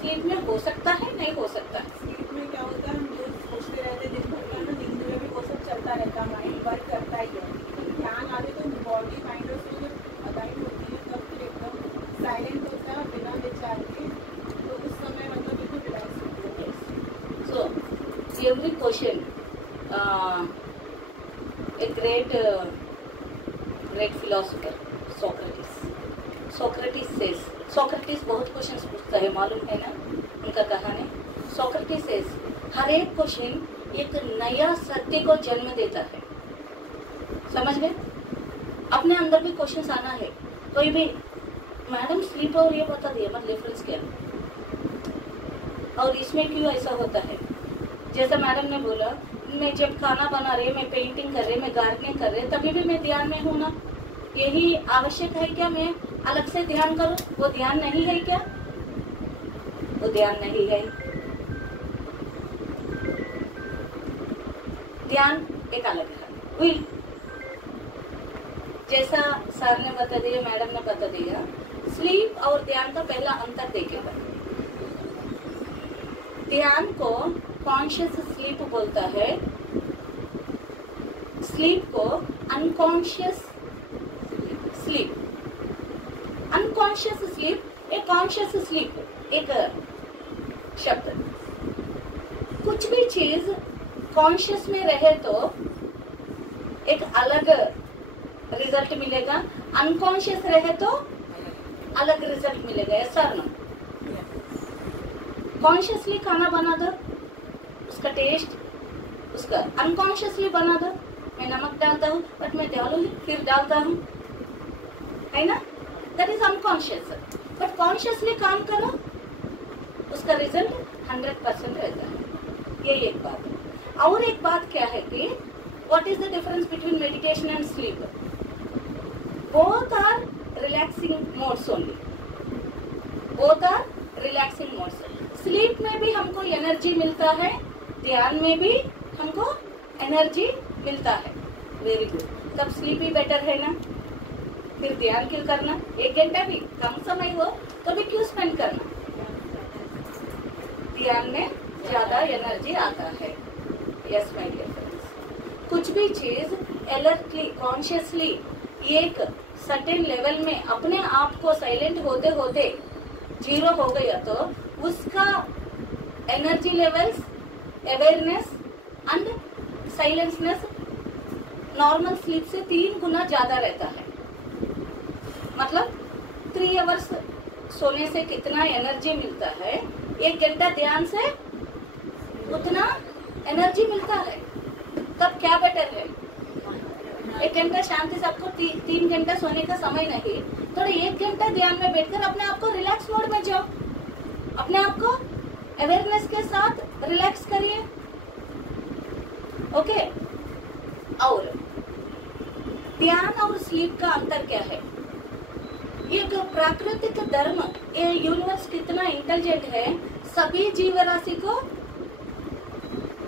स्लीप में हो सकता है, नहीं हो सकता है। स्लीप में क्या होता है, हम जो सोचते रहते हैं दिन भर का ना, नींद में भी वो सब चलता रहता है, माइंड वर्क करता ही है। लेकिन ध्यान आगे तो बॉडी माइंड और सोच अलाइन होती है, तब फिर एकदम साइलेंट होता है बिना विचार के, तो उस समय मतलब बिल्कुल रिलैक्स होती है। So every question, a great philosopher, Socrates says, Socrates बहुत क्वेश्चंस पूछता है, मालूम है ना उनका कहानी। Socrates says हर एक क्वेश्चन एक नया सत्य को जन्म देता है, समझ गए? अपने अंदर भी क्वेश्चंस आना है। कोई भी मैडम स्लीप और ये बता दिया मतलब डिफरेंस क्या और इसमें क्यों ऐसा होता है? जैसा मैडम ने बोला, मैं जब खाना बना रही, मैं पेंटिंग कर रही, मैं गार्डनिंग कर रही, तभी भी मैं ध्यान में हूँ ना। यही आवश्यक है क्या मैं अलग से ध्यान करूं? वो ध्यान नहीं है क्या? वो ध्यान नहीं है। ध्यान एक अलग है। विल जैसा सर ने बता दिया, मैडम ने बता दिया, स्लीप और ध्यान का पहला अंतर देखेगा। ध्यान को कॉन्शियस स्लीप बोलता है, स्लीप को अनकॉन्शियस स्लीप। अनकॉन्शियस स्लीप, एक कॉन्शियस स्लीप एक शब्द। कुछ भी चीज कॉन्शियस में रहे तो एक अलग रिजल्ट मिलेगा, अनकॉन्शियस रहे तो अलग रिजल्ट मिलेगा। ऐसा ना कॉन्शियसली खाना बना दो, उसका टेस्ट, उसका अनकॉन्शियसली बना दो। मैं नमक डालता हूँ बट मैं डालूंगी फिर डालता हूँ, है ना, that is unconscious. But consciously काम करो, उसका रिजल्ट 100% रहता है। ये एक बात है। और एक बात क्या है कि what is the difference between meditation and sleep? Both are relaxing modes only, both are relaxing modes. Sleep में भी हमको एनर्जी मिलता है, ध्यान में भी हमको एनर्जी मिलता है। वेरी गुड, तब स्लीप ही बेटर है ना। फिर ध्यान क्यों करना? 1 घंटा भी कम समय हो तो भी क्यों स्पेंड करना? ध्यान में ज्यादा एनर्जी आता है। यस माय डियर फ्रेंड्स, कुछ भी चीज अलर्टली कॉन्शियसली एक सर्टेन लेवल में अपने आप को साइलेंट होते होते 0 हो गया तो उसका energy levels, awareness and silenceness normal sleep से 3 गुना ज्यादा रहता है। मतलब 3 आवर्स सोने से कितना एनर्जी मिलता है, 1 घंटा ध्यान से उतना एनर्जी मिलता है। तब क्या बेटर है? 1 घंटा शांति से, आपको 3 घंटा सोने का समय नहीं, थोड़ा 1 घंटा ध्यान में बैठकर अपने आप को रिलैक्स मोड में जाओ, अपने आप को अवेयरनेस के साथ रिलैक्स करिए। ओके, और ध्यान और स्लीप का अंतर क्या है? एक प्राकृतिक धर्म, ये यूनिवर्स कितना इंटेलिजेंट है, सभी जीवराशि को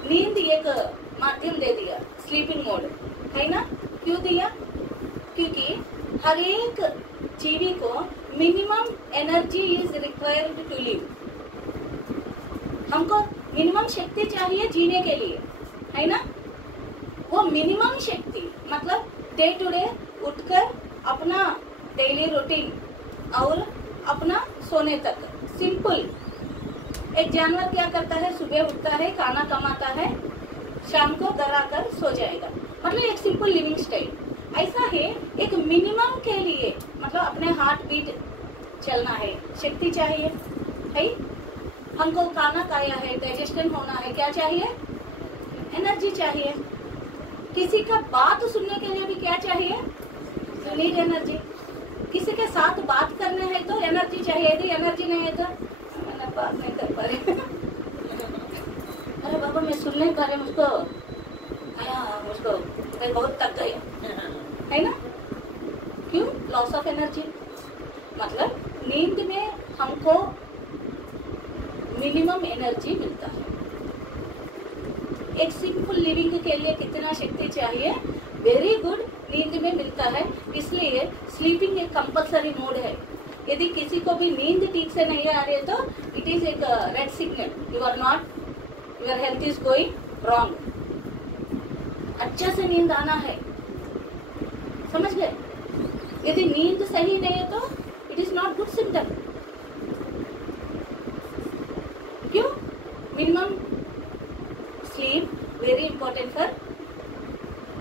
नींद एक माध्यम दे दिया, स्लीपिंग मोड, है ना? क्यों दिया? हर एक जीवी को minimum energy is required to live. हमको मिनिमम शक्ति चाहिए जीने के लिए, है ना। वो मिनिमम शक्ति मतलब डे टू डे उठकर अपना डेली रूटीन और अपना सोने तक सिंपल। एक जानवर क्या करता है, सुबह उठता है, खाना कमाता है, शाम को घर आकर सो जाएगा, मतलब एक सिंपल लिविंग स्टाइल। ऐसा है एक मिनिमम के लिए, मतलब अपने हार्ट बीट चलना है, शक्ति चाहिए है। हमको खाना खाया है, डाइजेशन होना है, क्या चाहिए, एनर्जी चाहिए। किसी का बात सुनने के लिए भी क्या चाहिए, यू नीड एनर्जी। किसी के साथ बात करने है तो एनर्जी चाहिए, यदि एनर्जी नहीं है तो मैंने बात नहीं कर पा रही। अरे बाबा मैं सुन नहीं पा रही, मुझको मैं बहुत थक गई, है ना। क्यों, लॉस ऑफ एनर्जी। मतलब नींद में हमको मिनिमम एनर्जी मिलता है। एक सिंपल लिविंग के लिए कितना शक्ति चाहिए, वेरी गुड नींद में मिलता है। इसलिए स्लीपिंग एक कंपल्सरी मोड है। यदि किसी को भी नींद ठीक से नहीं आ रही है तो इट इज एक red signal, you are not, your health is going wrong. अच्छा से नींद आना है, समझ गए। यदि नींद सही नहीं है तो it is not good symptom. क्यों, minimum sleep very important for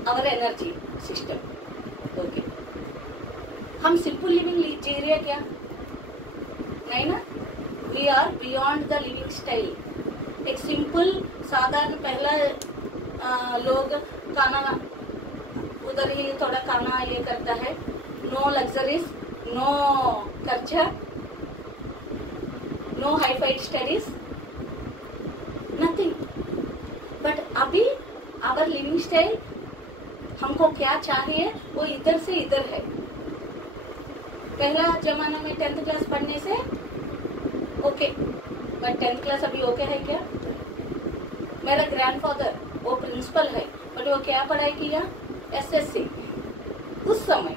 our energy system. Okay, हम सिंपल लिविंग जी रहे हैं क्या, नहीं ना। We are beyond the living style. एक सिंपल साधारण, पहला लोग खाना उधर ही थोड़ा खाना ये करता है, नो लग्जरीज, नो खर्चा, नो हाई फाइड स्टडीज, नथिंग। बट अभी आवर लिविंग स्टाइल, हमको क्या चाहिए वो इधर से इधर है। पहला जमाना में 10th क्लास पढ़ने से ओके, बट 10th क्लास अभी ओके है क्या। मेरा ग्रैंडफादर वो प्रिंसिपल है, बट वो क्या पढ़ाई किया, SSC उस समय।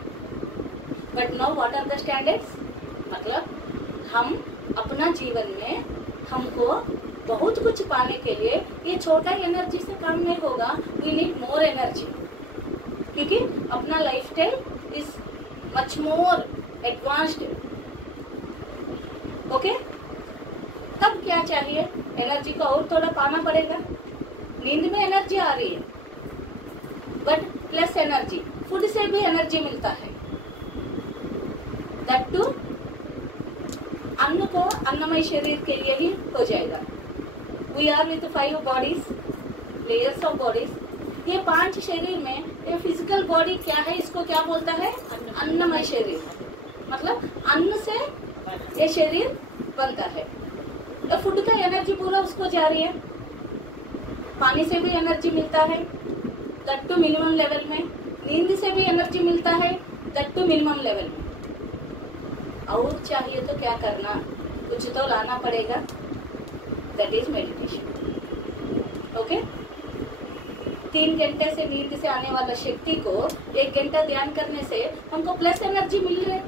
But now what are the standards. मतलब हम अपना जीवन में हमको बहुत कुछ पाने के लिए ये छोटा एनर्जी से काम नहीं होगा, वी नीड मोर एनर्जी। क्योंकि अपना life style is much more advanced. Okay, तब क्या चाहिए, एनर्जी को और थोड़ा पाना पड़ेगा। नींद में एनर्जी आ रही है, बट प्लस एनर्जी फूड से भी एनर्जी मिलता है। दैट टू अन्न को अन्नमय शरीर के लिए ही हो जाएगा। We are with 5 bodies, layers of bodies. ये 5 शरीर में ये फिजिकल बॉडी क्या है, इसको क्या बोलता है, अन्नमय शरीर। मतलब अन्न से ये शरीर बनता है। तो फूड का एनर्जी पूरा उसको जा रही है। पानी से भी एनर्जी मिलता है, दैट टू मिनिमम लेवल में। नींद से भी एनर्जी मिलता है, दैट टू मिनिमम लेवल में। और चाहिए तो क्या करना, कुछ तो लाना पड़ेगा, दैट इज मेडिटेशन। ओके, 3 घंटे से नींद से आने वाला शक्ति को 1 घंटा ध्यान करने से हमको प्लस एनर्जी मिल रही है,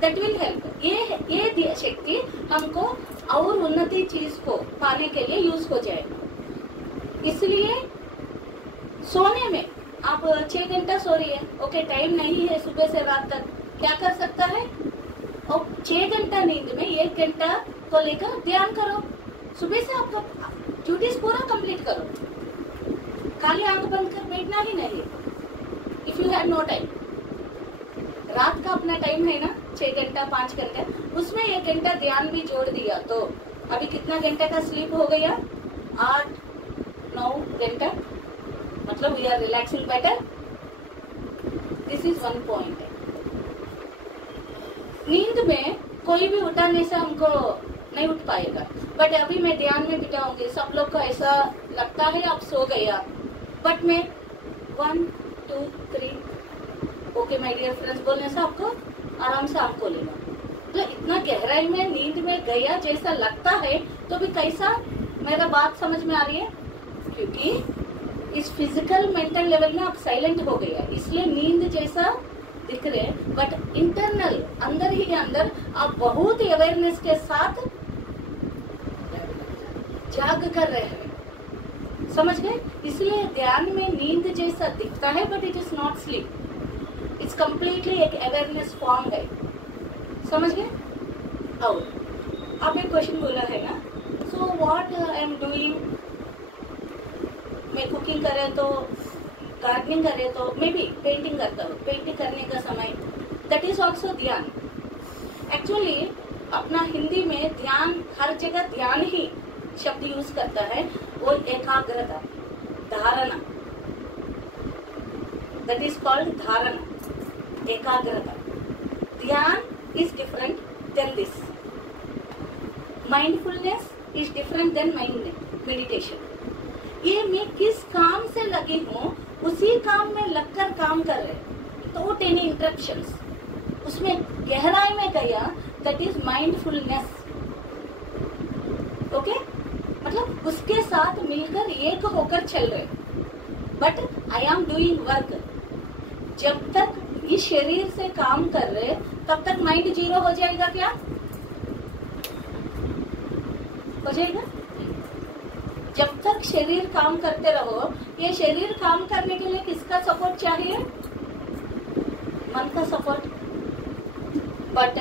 दैट विल हेल्प। ये शक्ति हमको और उन्नति चीज को पाने के लिए यूज हो जाएगा। इसलिए सोने में आप 6 घंटा सो रही है, ओके, टाइम नहीं है सुबह से रात तक, क्या कर सकता है, और 6 घंटा नींद में 1 घंटा को लेकर ध्यान करो। सुबह से आपका ड्यूटीज पूरा कंप्लीट करो, खाली आंख बंद कर बैठना ही नहीं। If you have no time, रात का अपना टाइम है ना 6 घंटा 5 घंटा, उसमें 1 घंटा ध्यान भी जोड़ दिया तो अभी कितना घंटा का स्लीप हो गया, 8-9 घंटा। मतलब we are relaxing better. This is 1 point. नींद में कोई भी उठाने से हमको नहीं उठ पाएगा, बट अभी मैं ध्यान में बिठाऊंगी, सब लोग को ऐसा लगता है आप सो गया, बट मैं 1 2 3 ओके माय डियर फ्रेंड्स बोलने से आपको आराम से आंख खोलेगा। तो इतना गहराई में नींद में गया जैसा लगता है, तो भी कैसा, मेरा बात समझ में आ रही है। क्योंकि इस फिजिकल मेंटल लेवल में आप साइलेंट हो गया, इसलिए नींद जैसा दिख रहे हैं, बट इंटरनल अंदर ही अंदर आप बहुत अवेयरनेस के साथ जाग कर रहे हैं, समझ गए? इसलिए ध्यान में नींद जैसा दिखता है, but it is not sleep, it's completely एक अवेयरनेस फॉर्म है, समझ गए? और आप एक क्वेश्चन बोला है ना, so what I am doing, मैं कुकिंग करे तो, गार्डनिंग करे तो, मे बी पेंटिंग करता हूँ, पेंटिंग करने का समय, दैट इज ऑल्सो ध्यान। एक्चुअली अपना हिंदी में ध्यान हर जगह ध्यान ही शब्द यूज करता है, वो एकाग्रता, धारणा, दैट इज कॉल्ड धारणा, एकाग्रता। ध्यान is different than this, mindfulness is different than meditation. ये मैं किस काम से लगी हूँ, उसी काम में लगकर काम कर रहे, तो एनी इंटरप्शंस, उसमें गहराई में गया, दैट इज माइंडफुलनेस। ओके, मतलब उसके साथ मिलकर एक होकर चल रहे, but I am doing work. जब तक इस शरीर से काम कर रहे, तब तक माइंड जीरो हो जाएगा क्या? हो जाएगा? जब तक शरीर काम करते रहो, ये शरीर काम करने के लिए किसका सपोर्ट चाहिए? मन का सपोर्ट। बट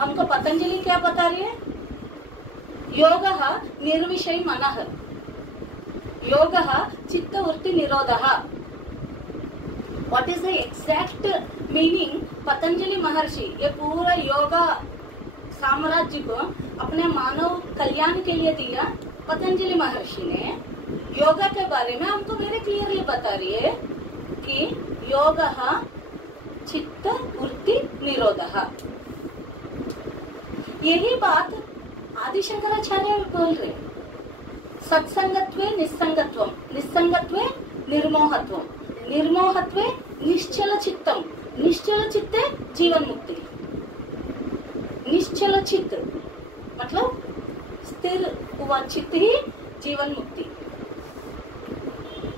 हमको पतंजलि क्या बता रही है? योगः निर्विषय मनः, योगः चित्तवृत्ति निरोधः। What is the exact meaning? Patanjali Maharshi ये पूरा योगा साम्राज्य को अपने मानव कल्याण के लिए दिया। पतंजलि महर्षि ने योगा के बारे में हमको वेरी क्लियरली बता रही है कि योगः चित्त वृत्ति निरोधः। यही बात आदि शंकराचार्य बोल रहे, सत्संगत्वे निस्संगत्वम, निस्संगत्वे निर्मोहत्वम, निर्मोहत्वे निश्चल चित्तम, निश्चल चित्ते जीवन मुक्ति। निश्चल चित्त मतलब स्थिर हुआ चित्त ही जीवन मुक्ति।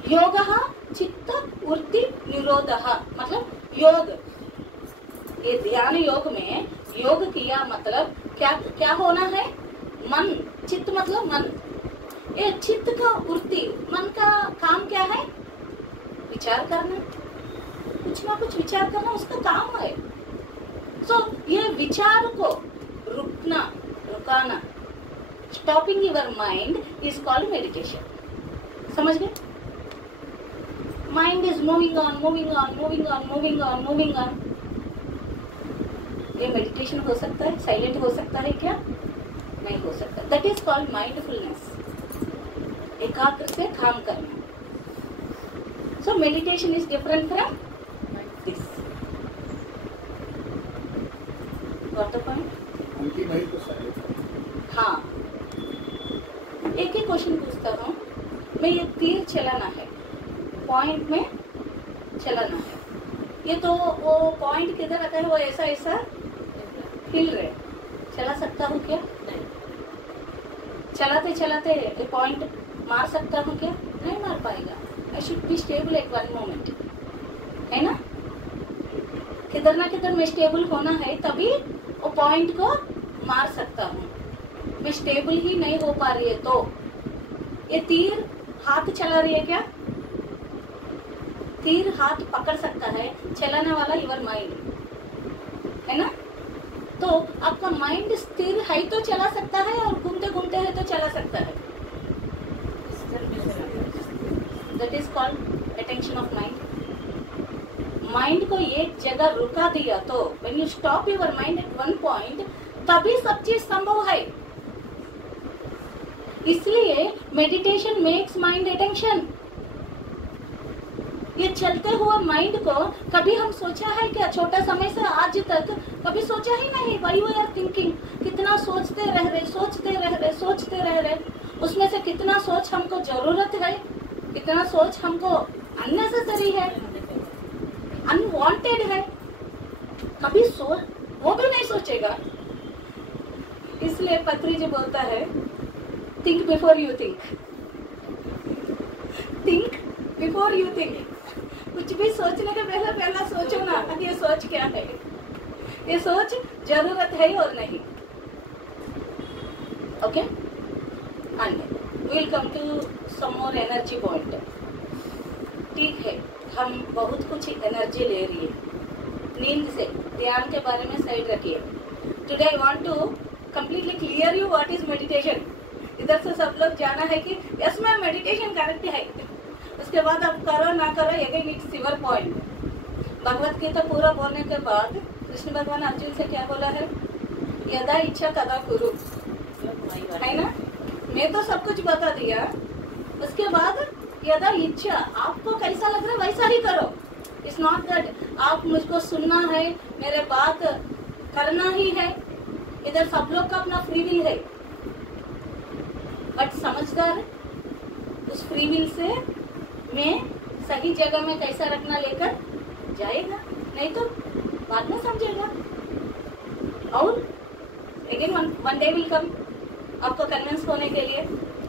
योगः चित्त वृत्ति निरोधः मतलब योग। ये ध्यान योग में योग किया मतलब क्या क्या होना है? मन, चित्त मतलब मन। ये चित्त का वृत्ति, मन का काम क्या है? विचार करना, कुछ ना कुछ विचार करना उसका काम है। सो ये विचार को रुकाना, stopping your mind is called meditation. समझ गए? Mind is moving on, moving on, moving on, moving on, moving on. ये मेडिटेशन हो सकता है? साइलेंट हो सकता है क्या? नहीं हो सकता। दैट इज कॉल्ड माइंडफुलनेस, एकाग्र से काम करना। So meditation is different from this. Got the point? हाँ, एक ही क्वेश्चन पूछता हूँ मैं। ये तीर चलाना है, पॉइंट में चलाना है, ये तो वो पॉइंट किधर आता है? वो ऐसा ऐसा हिल रहे, चला सकता हूँ क्या? नहीं। चलाते चलाते ये पॉइंट मार सकता हूँ क्या? नहीं मार पाएगा। I should be stable at one moment, है ना? किधर ना किधर में स्टेबल होना है, तभी वो पॉइंट को मार सकता हूँ। मैं स्टेबल ही नहीं हो पा रही है तो ये तीर हाथ चला रही है क्या? तीर हाथ पकड़ सकता है, चलाने वाला योर माइंड है ना? तो आपका माइंड स्थिर है तो चला सकता है, और घूमते घूमते है तो चला सकता है। That is called attention of mind. Mind को एक जगह रुका दिया तो when you stop your mind at one point, तभी सब चीज संभव है। इसलिए मेडिटेशन मेक्स माइंड अटेंशन। ये चलते हुए माइंड को कभी हम सोचा है क्या? छोटा समय से आज तक कभी सोचा ही नहीं। व्हाई वी आर थिंकिंग, कितना सोचते रह रहे, सोचते रह रहे, सोचते रह रहे। उसमें से कितना सोच हमको जरूरत है, कितना सोच हमको अननेसेसरी है, अनवांटेड है। कभी वो भी नहीं सोचेगा। इसलिए पत्री जी बोलता है, think before you think, think before you think. कुछ भी सोचने के पहले पहला सोचो ना, ये सोच क्या है, ये सोच जरूरत है और नहीं। Okay, and will come to some more energy point. ठीक है, हम बहुत कुछ एनर्जी ले रही है नींद से, ध्यान के बारे में साइड रखिए। Today I want to completely clear you what is meditation. इधर से सब लोग जाना है कि यस मैम मेडिटेशन करेक्ट है, उसके बाद आप करो ना करो अगेन इट्स योर पॉइंट। भगवत गीता पूरा बोलने के बाद कृष्ण भगवान अर्जुन से क्या बोला है, यदा इच्छा तदा कुरु, है ना। मैं तो सब कुछ बता दिया, उसके बाद यदा इच्छा, आपको कैसा लग रहा है वैसा ही करो। इट्स नॉट दैट आप मुझको सुनना है, मेरे बात करना ही है। इधर सब लोग का अपना फ्री विल है, बट समझदार उस फ्री विल से मैं सही जगह में कैसा रखना लेकर जाएगा, नहीं तो बाद में समझेगा। और again one day will come आपको कन्विंस होने के लिए,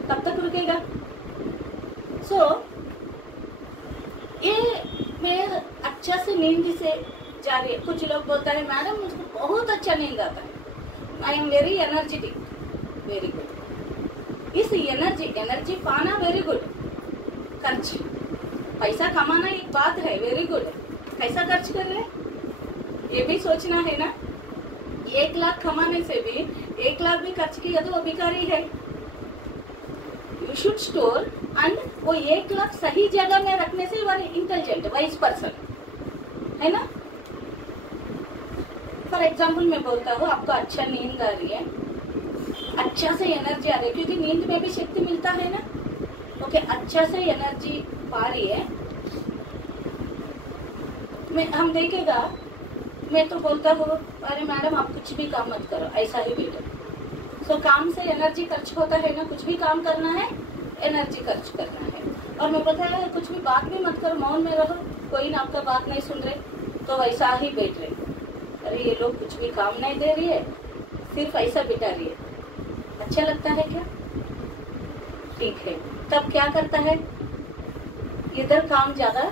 तब तक रुकेगा। सो ये मैं अच्छा से नींद से जा रही है। कुछ लोग बोलता है मैडम मुझको बहुत अच्छा नींद आता है, I am very energetic, very good. इस एनर्जी पाना वेरी गुड। खर्च, पैसा कमाना एक बात है, वेरी गुड, कैसा खर्च कर रहे ये भी सोचना है ना। 1 लाख कमाने से भी 1 लाख भी खर्च किया तो वो भिखारी है। यू शुड स्टोर, एंड वो 1 लाख सही जगह में रखने से वो इंटेलिजेंट वाइज पर्सन है ना। फॉर एग्जाम्पल मैं बोलता हूँ, आपको अच्छा नींद आ रही है, अच्छा से एनर्जी आ रही है, क्योंकि नींद में भी शक्ति मिलता है ना। ओके, अच्छा से एनर्जी पा रही है, हम देखेगा। मैं तो बोलता हूँ अरे मैडम आप कुछ भी काम मत करो, ऐसा ही बैठो। सो काम से एनर्जी खर्च होता है ना, कुछ भी काम करना है एनर्जी खर्च करना है। और मैं बोलता है कुछ भी बात भी मत करो, मौन में रहो, कोई ना आपका बात नहीं सुन रहे तो वैसा ही बैठ रहे। अरे ये लोग कुछ भी काम नहीं दे रही है, सिर्फ ऐसा बिता रही है, अच्छा लगता है क्या? ठीक है, तब क्या करता है, इधर काम ज्यादा,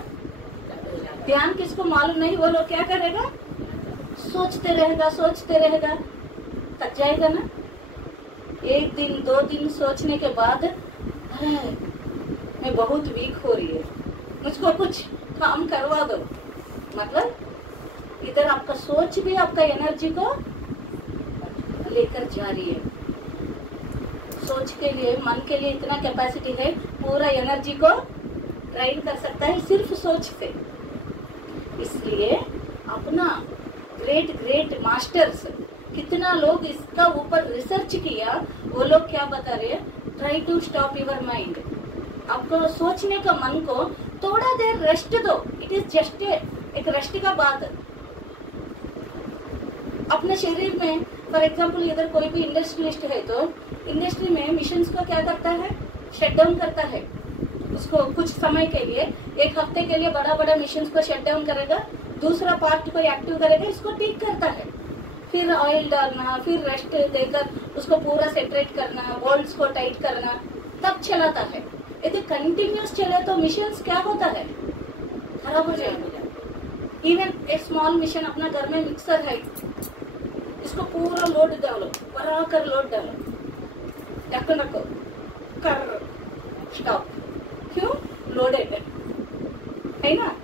ध्यान किसको मालूम नहीं, वो लोग क्या करेगा, सोचते रहेगा, थक जाएगा ना। 1 दिन 2 दिन सोचने के बाद मैं बहुत वीक हो रही है, मुझको कुछ काम करवा दो। मतलब इधर आपका सोच भी आपका एनर्जी को लेकर जा रही है। सोच के लिए, मन के लिए इतना कैपेसिटी है, पूरा एनर्जी को ड्राइन कर सकता है सिर्फ सोच से। इसलिए अपना ग्रेट मास्टर्स, कितना लोग इसका ऊपर रिसर्च किया, वो लोग क्या बता रहे हैं, try to stop your mind. आपको सोचने का मन को थोड़ा देर रेस्ट दो, इट इज जस्ट एक रेस्ट का बात। अपने शरीर में फॉर एग्जाम्पल इधर कोई भी इंडस्ट्रियलिस्ट है तो इंडस्ट्री में मिशंस को क्या करता है, शट डाउन करता है। उसको कुछ समय के लिए, 1 हफ्ते के लिए बड़ा बड़ा मिशंस को शट डाउन करेगा, दूसरा पार्ट को एक्टिव करेगा, इसको ठीक करता है। फिर ऑयल डालना, फिर रेस्ट देकर उसको पूरा सेपरेट करना, बोल्ट्स को टाइट करना, तब चलाता है। यदि कंटिन्यूस चले तो मिशंस क्या होता है, खराब हो जाएगा। इवन एक स्मॉल मिशन, अपना घर में मिक्सर है, इसको पूरा लोड डालो, बराबर लोड डालो, रखो कर स्टॉप, क्यों, लोडेड है ना।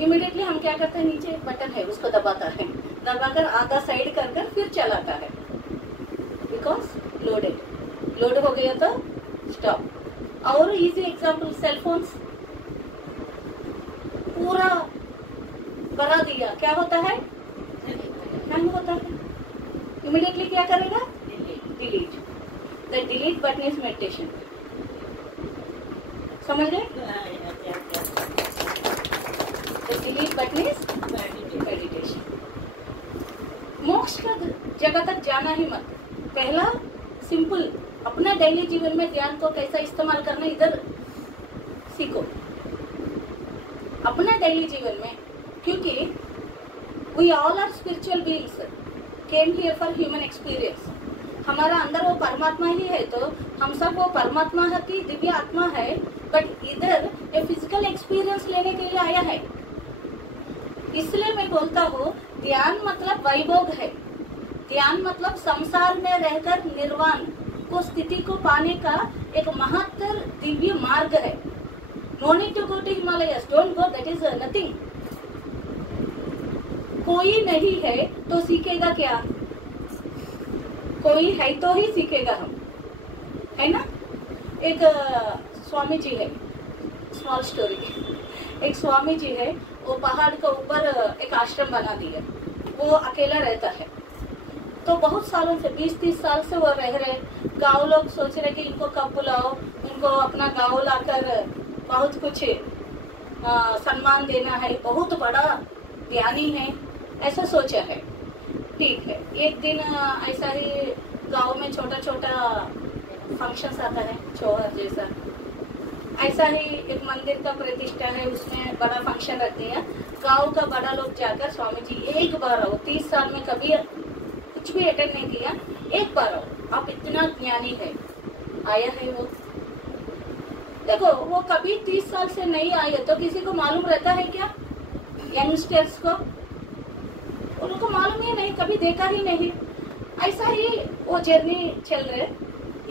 इमीडिएटली हम क्या करते हैं, नीचे एक बटन है उसको दबाता है, दबाकर आधा साइड कर फिर चलाता है, बिकॉज लोड हो गया तो स्टॉप। और इजी एग्जाम्पल, सेलफोन्स पूरा भरा दिया, क्या होता है, हैंग होता है। इमीडिएटली क्या करेगा, delete. The delete button is meditation. समझ गए, the delete button is meditation. मोक्ष का जगह तक जाना ही मत, पहला सिंपल अपना डेली जीवन में ध्यान को कैसा इस्तेमाल करना इधर सीखो, अपना डेली जीवन में। क्योंकि we all are spiritual beings, came here for human experience. हमारा अंदर वो परमात्मा ही है, तो हम सब वो परमात्मा की दिव्य आत्मा है, बट इधर ये फिजिकल एक्सपीरियंस लेने के लिए आया है। इसलिए मैं बोलता हूँ ध्यान मतलब वैभोग है, ध्यान मतलब संसार में रहकर निर्वाण को स्थिति को पाने का एक महत्तर दिव्य मार्ग है। No need to go to Himalayas, don't go, that is nothing. कोई नहीं है तो सीखेगा क्या? कोई है तो ही सीखेगा हम, है ना। एक स्वामी जी है, स्मॉल स्टोरी। एक स्वामी जी है, वो पहाड़ के ऊपर एक आश्रम बना दिया, वो अकेला रहता है। तो बहुत सालों से 20-30 साल से वो रह रहे। गांव लोग सोच रहे कि इनको कब बुलाओ, इनको अपना गांव लाकर बहुत कुछ सम्मान देना है, बहुत बड़ा ज्ञानी है, ऐसा सोचा है। ठीक है, एक दिन ऐसा ही गांव में छोटा छोटा फंक्शन आता है, चौहर जैसा। ऐसा ही एक मंदिर का प्रतिष्ठा है, उसमें बड़ा फंक्शन रखते हैं। गांव का बड़ा लोग जाकर स्वामी जी एक बार आओ, 30 साल में कभी कुछ भी अटेंड नहीं किया, एक बार आओ, आप इतना ज्ञानी है। आया है वो। देखो वो कभी 30 साल से नहीं आए तो किसी को मालूम रहता है क्या? यंगस्टर्स को उनको मालूम ही नहीं, कभी देखा ही नहीं। ऐसा ही वो जर्नी चल रहे।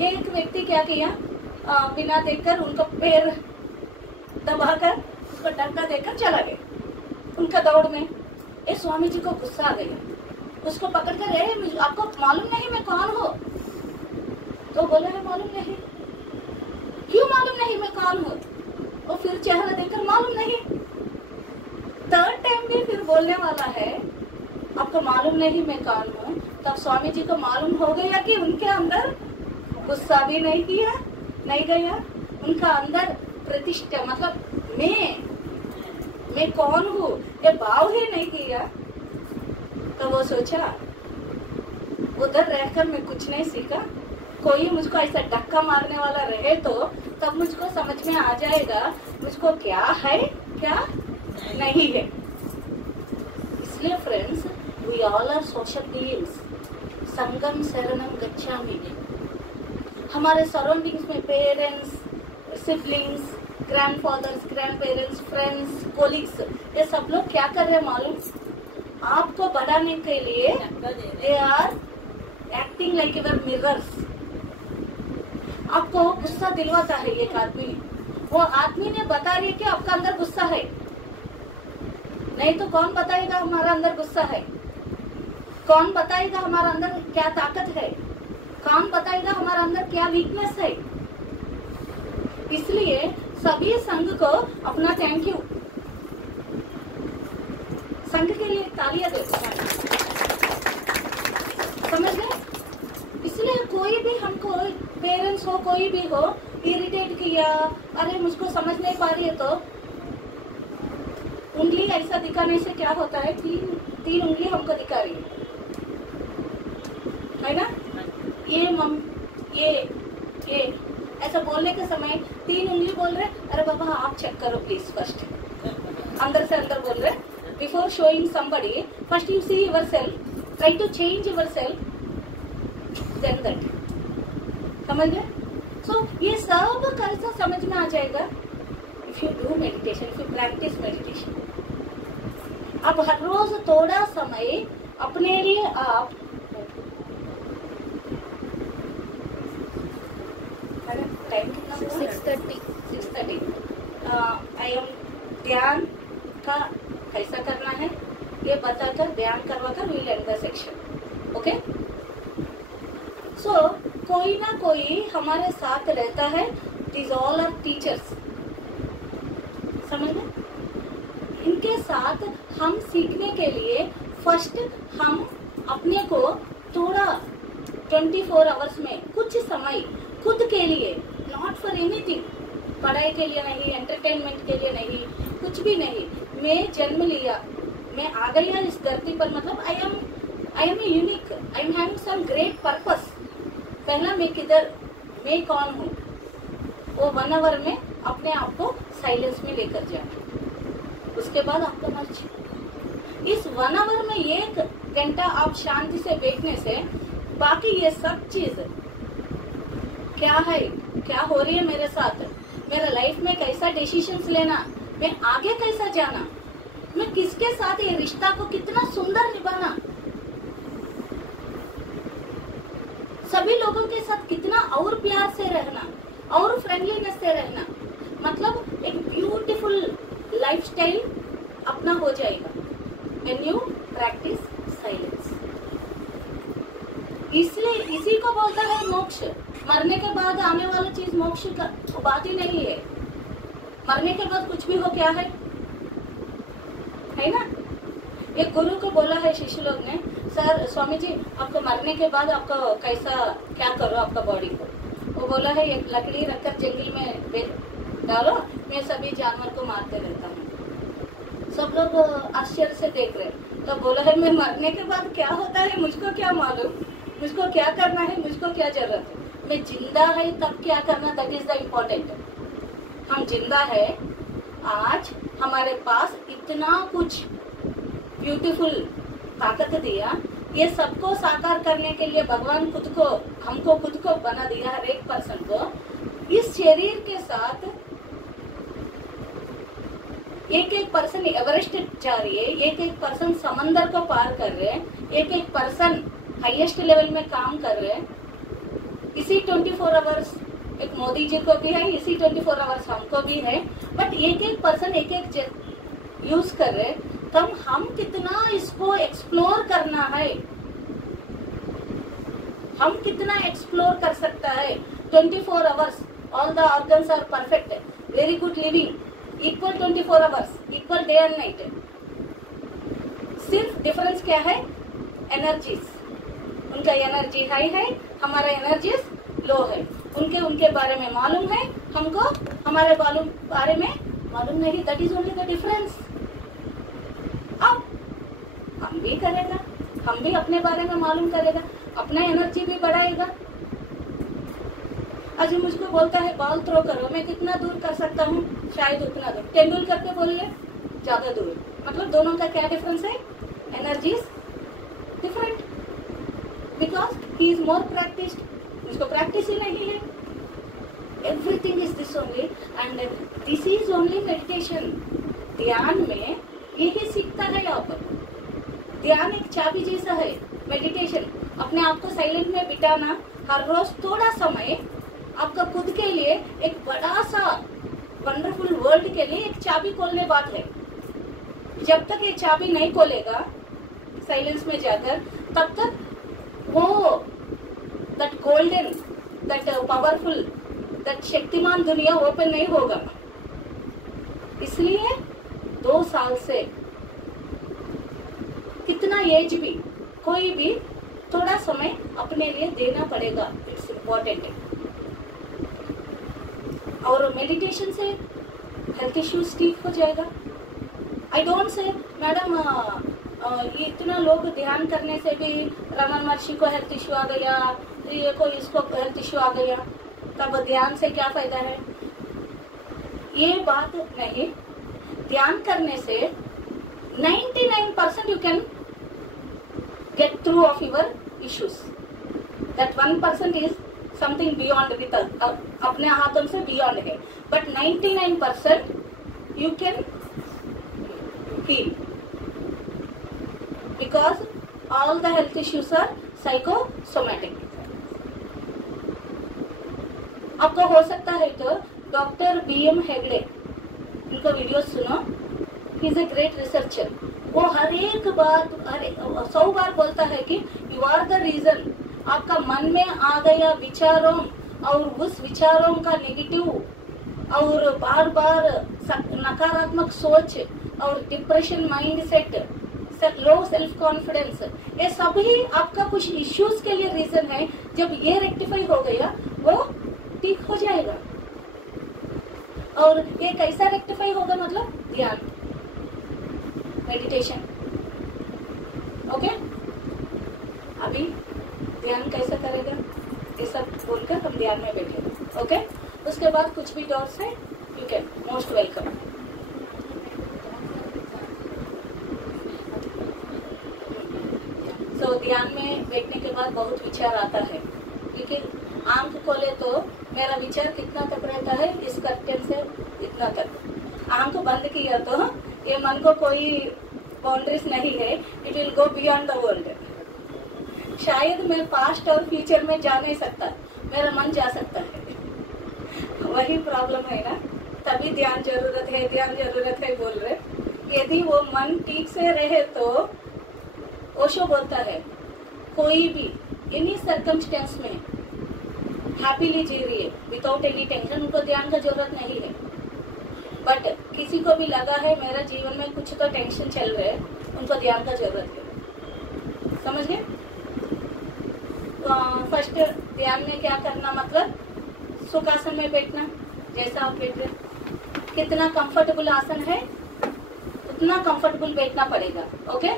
एक व्यक्ति क्या किया, बिना देखकर उनको पैर दबाकर उसको डंडा देकर चला गया उनका दौड़ में। ये स्वामी जी को गुस्सा आ गया, उसको पकड़कर आपको मालूम नहीं मैं कौन हूँ? तो बोले है मालूम नहीं। क्यों मालूम नहीं मैं कौन हूँ? वो फिर चेहरा देखकर मालूम नहीं। थर्ड टाइम भी फिर बोलने वाला है आपको मालूम नहीं मैं कौन हूँ। तब स्वामी जी को मालूम हो गया कि उनके अंदर गुस्सा भी नहीं किया, नहीं गया, उनका अंदर प्रतिष्ठा मतलब मैं कौन हूँ ये भाव ही नहीं किया। तो वो सोचा उधर रहकर मैं कुछ नहीं सीखा, कोई मुझको ऐसा धक्का मारने वाला रहे तो तब मुझको समझ में आ जाएगा मुझको क्या है क्या नहीं है। इसलिए friends, we all are social beings, संगम शरणम गच्छामि। हमारे सराउंडिंग्स में parents, siblings, grandfathers, grand parents, friends, colleagues, ये सब लोग क्या कर रहे हैं मालूम? आपको बढ़ाने के लिए they are acting like your mirrors. आपको गुस्सा दिलवाता है एक आदमी, वो आदमी ने बता रही है कि आपका अंदर गुस्सा है, नहीं तो कौन बताएगा हमारा अंदर गुस्सा है? कौन बताएगा हमारा अंदर क्या ताकत है? कौन बताएगा हमारा अंदर क्या वीकनेस है? इसलिए सभी संघ को अपना थैंक यू, संघ के लिए तालियां दे, समझ गए? इसलिए कोई भी हमको, पेरेंट्स हो कोई भी हो, इरिटेट किया, अरे मुझको समझ नहीं पा रही है, तो उंगली ऐसा दिखाने से क्या होता है? तीन उंगली हमको दिखा रही है ना? ये ऐसा बोलने के समय 3 उंगली बोल रहे, अरे बाबा आप चेक करो प्लीज फर्स्ट, अंदर से अंदर बोल रहे। Before showing somebody, first you see yourself, try to change yourself, then that, समझ गए? So ये सब कैसा समझ में आ जाएगा? If you do meditation, if you practice meditation, अब हर रोज थोड़ा समय अपने लिए आप 6:30 ध्यान का कैसा करना है ये बताकर ध्यान करवाकर will end the section. Okay, so कोई ना कोई हमारे साथ रहता है। दिस ऑल आर टीचर्स, समझ में? इनके साथ हम सीखने के लिए फर्स्ट हम अपने को थोड़ा 24 आवर्स में कुछ समय खुद के लिए, नॉट फॉर एनीथिंग, पढ़ाई के लिए नहीं, एंटरटेनमेंट के लिए नहीं, कुछ भी नहीं। मैं जन्म लिया, मैं आ गया इस धरती पर, मतलब I am unique, I am having some great purpose. पहला मैं किधर, मैं कौन हूँ, वो 1 आवर में अपने आप को साइलेंस में लेकर जाए। उसके बाद आपका मर्जी। इस 1 आवर में 1 घंटा आप शांति से बैठने से बाकी ये सब चीज क्या है, क्या हो रही है मेरे साथ, मेरा लाइफ में कैसा डिसीजंस लेना, मैं आगे कैसा जाना, मैं किसके साथ ये रिश्ता को कितना सुंदर निभाना, सभी लोगों के साथ कितना और प्यार से रहना और फ्रेंडलीनेस से रहना, मतलब एक ब्यूटीफुल लाइफस्टाइल अपना हो जाएगा व्हेन यू प्रैक्टिस साइलेंस। इसलिए इसी को बोलता है मोक्ष। मरने के बाद आने वाला चीज मोक्ष का बात ही नहीं है। मरने के बाद कुछ भी हो क्या है ना। एक गुरु को बोला है शिष्य लोग ने, सर स्वामी जी आपको मरने के बाद आपको कैसा क्या करो आपका बॉडी को। वो बोला है एक लकड़ी रखकर जंगल में डालो, मैं सभी जानवर को मारते रहता हूँ। सब लोग आश्चर्य से देख रहे। तो बोला है मैं मरने के बाद क्या होता है मुझको क्या मालूम, मुझको क्या करना है, मुझको क्या जरूरत है। मैं जिंदा है तब क्या करना, दैट इज द इम्पोर्टेंट। हम जिंदा है, आज हमारे पास इतना कुछ ब्यूटीफुल ताकत दिया, ये सबको साकार करने के लिए भगवान खुद को हमको खुद को बना दिया, हर एक पर्सन को। इस शरीर के साथ एक एक पर्सन एवरेस्ट जा रही है, एक एक पर्सन समंदर को पार कर रहे हैं, एक एक पर्सन हाईएस्ट लेवल में काम कर रहे हैं। इसी 24 आवर्स एक मोदी जी को भी है, इसी 24 आवर्स हमको भी है, बट एक एक पर्सन एक एक यूज कर रहे हैं। तब हम कितना इसको एक्सप्लोर करना है, हम कितना एक्सप्लोर कर सकता है। 24 hours all the organs are perfect, very good living, equal 24 hours, equal day and night. सिर्फ डिफरेंस क्या है, एनर्जीज। उनका एनर्जी हाई है, हमारा एनर्जीज लो है। उनके बारे में मालूम है, हमको हमारे बारे में मालूम नहीं। That is only the difference. अब हम भी करेगा, हम भी अपने बारे में मालूम करेगा, अपना एनर्जी भी बढ़ाएगा। आज मुझको बोलता है बॉल थ्रो करो, मैं कितना दूर कर सकता हूँ, शायद उतना दूर। तेंदुलकर के बोलिए ज्यादा दूर, मतलब दोनों का क्या डिफरेंस है, energy different, because he is more practised, उसको प्रैक्टिस ही नहीं है। Everything is this only and this is only meditation. ध्यान में यही सीखता है आप। ध्यान एक चाबी जैसा है, मेडिटेशन अपने आप को साइलेंट में बिठाना, हर रोज थोड़ा समय आपका खुद के लिए एक बड़ा सा वंडरफुल वर्ल्ड के लिए एक चाबी खोलने बात है। जब तक ये चाबी नहीं खोलेगा साइलेंस में जाकर, तब तक वो that golden, that powerful, that Shaktimaan दुनिया ओपन नहीं होगा। इसलिए 2 साल से कितना एज भी कोई भी थोड़ा समय अपने लिए देना पड़ेगा, इट्स इम्पोर्टेंट। और मेडिटेशन से हेल्थ इश्यूज ठीक हो जाएगा। आई डोंट से मैडम ये इतना लोग ध्यान करने से भी रमन महर्षि को हेल्थ इश्यू आ गया, ये कोई इसको हेल्थ इश्यू आ गया, तब ध्यान से क्या फायदा है। ये बात नहीं, ध्यान करने से 99% you can get through of your issues. That 1% is something beyond with us, अपने हाथों से beyond है, but 99% you can heal because all the health issues are psychosomatic. आपको हो सकता है तो डॉक्टर BM हेगड़े, इनको वीडियो सुनो, he is a great researcher. वो हर एक बात 100 बार बोलता है कि यू आर द रीजन। आपका मन में आ गया विचारों और उस विचारों का नेगेटिव और बार बार नकारात्मक सोच और depression mind set, low self confidence, ये सभी आपका कुछ इश्यूज के लिए रीजन है। जब ये रेक्टिफाई हो गया वो ठीक हो जाएगा। और ये कैसा रेक्टिफाई होगा, मतलब ध्यान, मेडिटेशन। ओके, अभी ध्यान कैसा करेगा ये सब बोलकर हम ध्यान में बैठेंगे। ओके, उसके बाद कुछ भी डाउट्स है यू कैन मोस्ट वेलकम। सो ध्यान में बैठने के बाद बहुत विचार आता है, क्योंकि आंख खोले तो मेरा विचार कितना तक रहता है, इस कर्टेन से इतना तक। आंख बंद किया तो ये मन को कोई बाउंड्रीज नहीं है, it will go beyond the world. शायद मैं पास्ट और फ्यूचर में जा नहीं सकता, मेरा मन जा सकता है। वही प्रॉब्लम है ना, तभी ध्यान जरूरत है बोल रहे। यदि वो मन ठीक से रहे तो ओशो बोलता है कोई भी एनी सर्कमस्टेंस में हैप्पीली जी रही है विदाउट एनी टेंशन, उनको ध्यान का जरूरत नहीं है। बट किसी को भी लगा है मेरा जीवन में कुछ तो टेंशन चल रहा है, उनको ध्यान का जरूरत है। समझ गए? फर्स्ट ध्यान में क्या करना, मतलब सुखासन में बैठना, जैसा आप बैठ रहे कितना कंफर्टेबल आसन है उतना कंफर्टेबल बैठना पड़ेगा। ओके,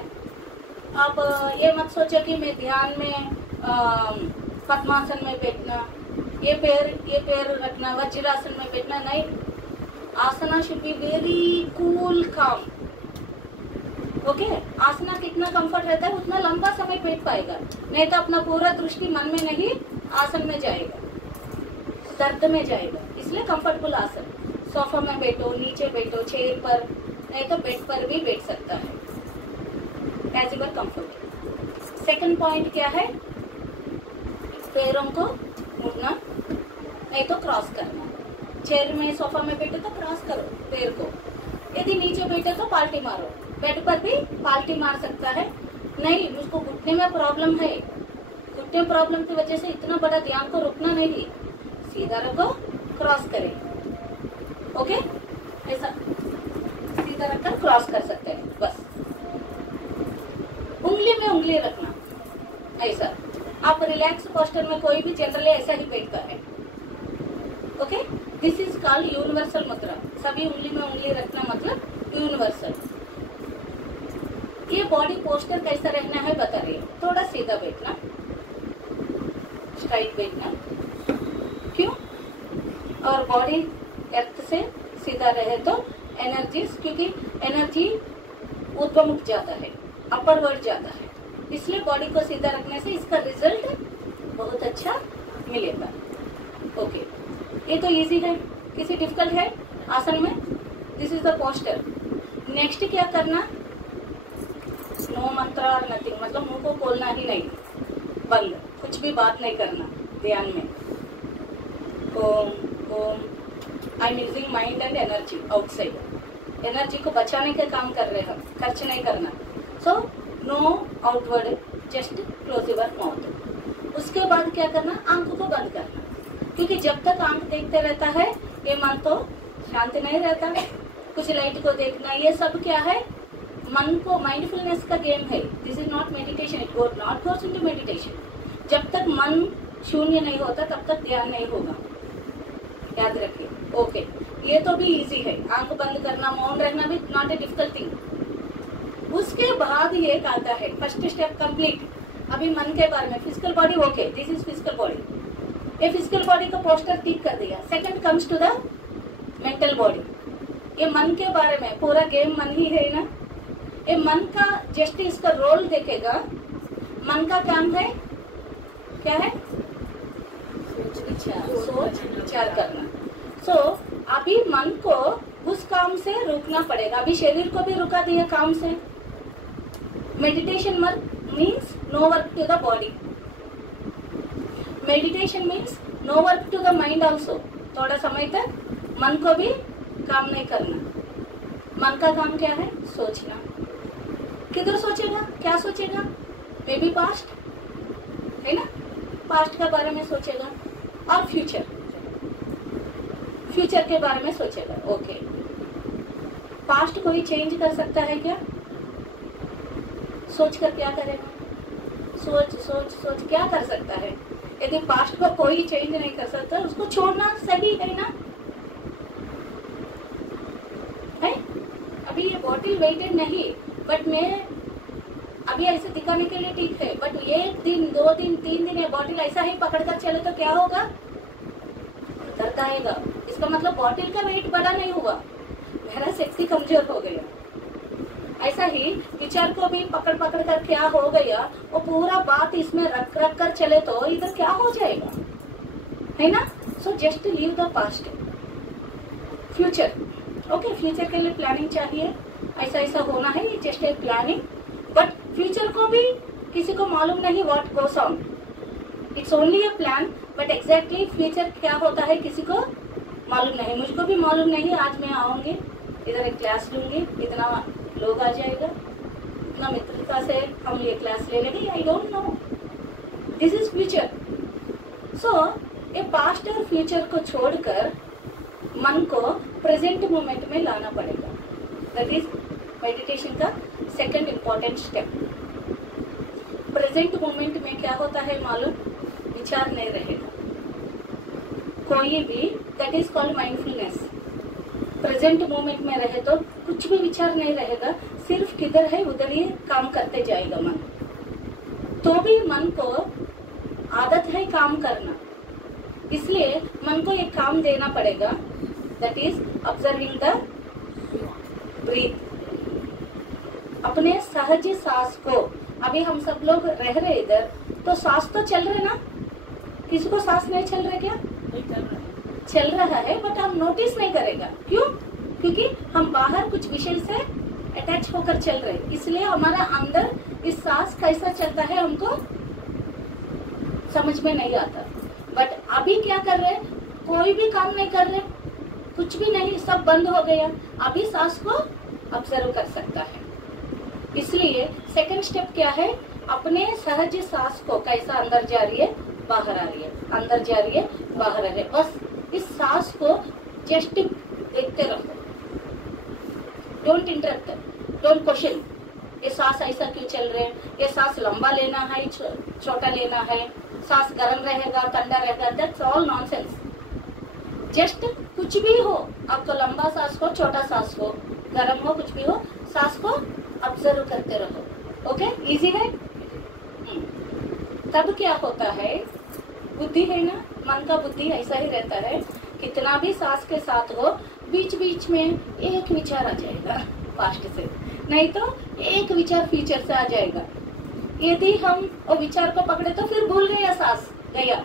अब ये मत सोचो कि मैं ध्यान में पद्मासन में बैठना, ये पैर रखना, वज्रासन में बैठना, नहीं। आसना शुड बी वेरी कूल काम। ओके, आसना कितना कंफर्ट रहता है उतना लंबा समय बैठ पाएगा, नहीं तो अपना पूरा दृष्टि मन में नहीं आसन में जाएगा, दर्द में जाएगा। इसलिए कंफर्टेबल आसन, सोफा में बैठो, नीचे बैठो, चेयर पर, नहीं तो बेड पर भी बैठ सकता है, as your comfort. Second point क्या है, पैरों को मुड़ना, नहीं तो क्रॉस करना। चेयर में सोफा में बैठे तो क्रॉस करो पैर को, यदि नीचे बैठे तो पाल्टी मारो। बेड पर भी पाल्टी मार सकता है। नहीं, मुझको घुटने में प्रॉब्लम है, घुटने प्रॉब्लम की वजह से इतना बड़ा ध्यान को रुकना नहीं, सीधा रखो, क्रॉस करें। ओके, ऐसा सीधा रखकर क्रॉस कर सकते हैं, बस। उंगली में उंगली रखना, ऐसा। आप रिलैक्स पोस्टर में कोई भी जनरली ऐसा ही बैठता है। Okay, this is called universal मुद्रा। सभी उंगली में उंगली रखना मतलब यूनिवर्सल। ये बॉडी पोस्टर कैसा रहना है बता रही हूँ। थोड़ा सीधा बैठना, स्ट्राइट बैठना, क्यों? और बॉडी अर्थ से सीधा रहे तो एनर्जी, क्योंकि एनर्जी ऊर्ध्वमुख जाता है, अपरवर्ड जाता है, इसलिए बॉडी को सीधा रखने से इसका रिजल्ट बहुत अच्छा मिलेगा। ओके, ये तो इजी है, किसी डिफिकल्ट है आसन में? This is the poster. Next क्या करना, नो मंत्र और नथिंग, मतलब मुंह को खोलना ही नहीं, बंद, कुछ भी बात नहीं करना ध्यान में। ओम ओम, I am using mind and energy outside, energy को बचाने का काम कर रहे हैं, खर्च नहीं करना। So no outward, just close your mouth. उसके बाद क्या करना, आंखों को बंद करना, क्योंकि जब तक आंख देखते रहता है ये मन तो शांति नहीं रहता। कुछ लाइट को देखना, ये सब क्या है, मन को माइंडफुलनेस का गेम है। This is not meditation, it not goes into meditation. जब तक मन शून्य नहीं होता तब तक ध्यान नहीं होगा, याद रखिए। ओके, ये तो भी इजी है, आंख बंद करना, मौन रहना भी नॉट ए डिफिकल्ट थिंग। उसके बाद ये आता है फर्स्ट स्टेप कंप्लीट। अभी मन के बारे में, physical body, okay, this is physical body. ये फिजिकल बॉडी का पोस्टर टिक कर दिया। Second comes to the mental body. ये मन के बारे में पूरा गेम मन ही है ना। ये मन का जस्ट इसका रोल देखेगा। मन का काम है क्या है, सोच विचार करना। सो अभी मन को उस काम से रोकना पड़ेगा। अभी शरीर को भी रुका दिया काम से। Meditation means no work to the body, meditation means no work to the mind also. थोड़ा समय तक मन को भी काम नहीं करना। मन का काम क्या है, सोचना। किधर सोचेगा, क्या सोचेगा, मे बी पास्ट है ना, पास्ट के बारे में सोचेगा, और फ्यूचर, फ्यूचर के बारे में सोचेगा। ओके, पास्ट कोई चेंज कर सकता है क्या? सोच कर क्या करेगा, सोच सोच सोच क्या कर सकता है? यदि पास्ट को कोई चेंज नहीं कर सकता, उसको छोड़ना सही है ना। है अभी ये बॉटल वेटेड नहीं, बट मैं अभी ऐसे दिखाने के लिए ठीक है, बट 1 दिन 2 दिन 3 दिन ये बॉटल ऐसा ही पकड़कर चले तो क्या होगा, दर्द आएगा। इसका मतलब बॉटल का वेट बड़ा नहीं हुआ, मेरा शक्ति कमजोर हो गया। ऐसा ही विचार को भी पकड़ पकड़ कर क्या हो गया, वो पूरा बात इसमें रख रख कर चले तो इधर क्या हो जाएगा, है ना। So just leave the past, future. Okay, future के लिए प्लानिंग चाहिए। ऐसा ऐसा होना है, ये just a planning, but future को भी किसी को मालूम नहीं what goes on, it's only a plan, but exactly future क्या होता है किसी को मालूम नहीं, मुझको भी मालूम नहीं। आज मैं आऊंगी, इधर एक क्लास लूंगी, इतना लोग आ जाएगा, इतना मित्रता से हम ये क्लास ले लेंगे, I don't know, this is future. So ये पास्ट और फ्यूचर को छोड़कर मन को प्रेजेंट मोमेंट में लाना पड़ेगा। दैट इज मेडिटेशन का second important step. Present moment में क्या होता है मालूम, विचार नहीं रहेगा कोई भी, that is called mindfulness. Present moment में रहे तो कुछ भी विचार नहीं रहेगा, सिर्फ किधर है उधर ही काम करते जाएगा मन। तो भी मन को आदत है काम करना, इसलिए मन को एक काम देना पड़ेगा, that is observing the breath, अपने सहज सांस को। अभी हम सब लोग रह रहे इधर, तो सांस तो चल रहे ना, किसी को सांस नहीं चल रहा क्या? चल रहा है, बट हम नोटिस नहीं करेगा। क्यों? क्योंकि हम बाहर कुछ विषय से अटैच होकर चल रहे, इसलिए हमारा अंदर इस सांस कैसा चलता है हमको समझ में नहीं आता। बट अभी क्या कर रहे, कोई भी काम नहीं कर रहे, कुछ भी नहीं, सब बंद हो गया, अभी सांस को ऑब्जर्व कर सकता है। इसलिए सेकंड स्टेप क्या है, अपने सहज सांस को कैसा अंदर जा रही है बाहर आ रही है, अंदर जा रही है बाहर आ रही है, बस इस सांस को जस्ट देखते रहो, डोंट इंटरप्ट, डोंट क्वेश्चन, ये सांस ऐसा क्यों चल रहे हैं, ये सांस लंबा लेना है छोटा लेना है, सांस गर्म रहेगा ठंडा रहेगा, दैट्स ऑल नॉनसेंस। जस्ट कुछ भी हो, आपको लंबा सांस हो छोटा सांस हो गर्म हो कुछ भी हो, सांस को ऑब्जर्व करते रहो। ओके, इजी है। तब क्या होता है, बुद्धि है ना, मन का बुद्धि ऐसा ही रहता है, कितना भी सांस के साथ हो बीच बीच में एक विचार आ जाएगा पास्ट से, नहीं तो एक विचार फ्यूचर से आ जाएगा। यदि हम वो विचार को पकड़े तो फिर भूल गया, सांस गया।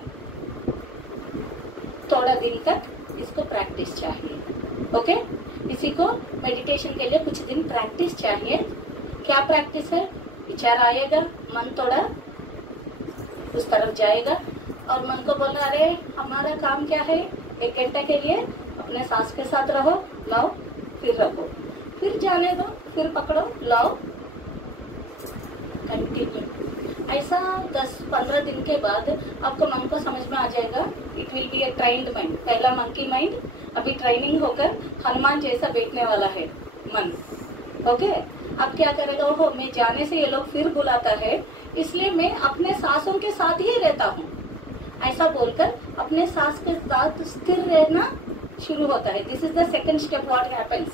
थोड़ा दिन तक इसको प्रैक्टिस चाहिए। ओके, इसी को मेडिटेशन के लिए कुछ दिन प्रैक्टिस चाहिए। क्या प्रैक्टिस है, विचार आएगा, मन थोड़ा उस तरफ जाएगा और मन को बोलना, अरे हमारा काम क्या है, 1 घंटे के लिए अपने सांस के साथ रहो, लाओ, फिर रखो, फिर जाने दो, फिर पकड़ो, लाओ, कंटिन्यू। ऐसा 10-15 दिन के बाद आपको मन को समझ में आ जाएगा। It will be a trained mind. पहला मंकी माइंड, अभी ट्रेनिंग होकर हनुमान जैसा बैठने वाला है मन। ओके, अब क्या करेगा, ओहो मैं जाने से ये लोग फिर बुलाता है, इसलिए मैं अपने सांसों के साथ ही रहता हूँ, ऐसा बोलकर अपने सांस के साथ स्थिर रहना शुरू होता है। This is the second step what happens.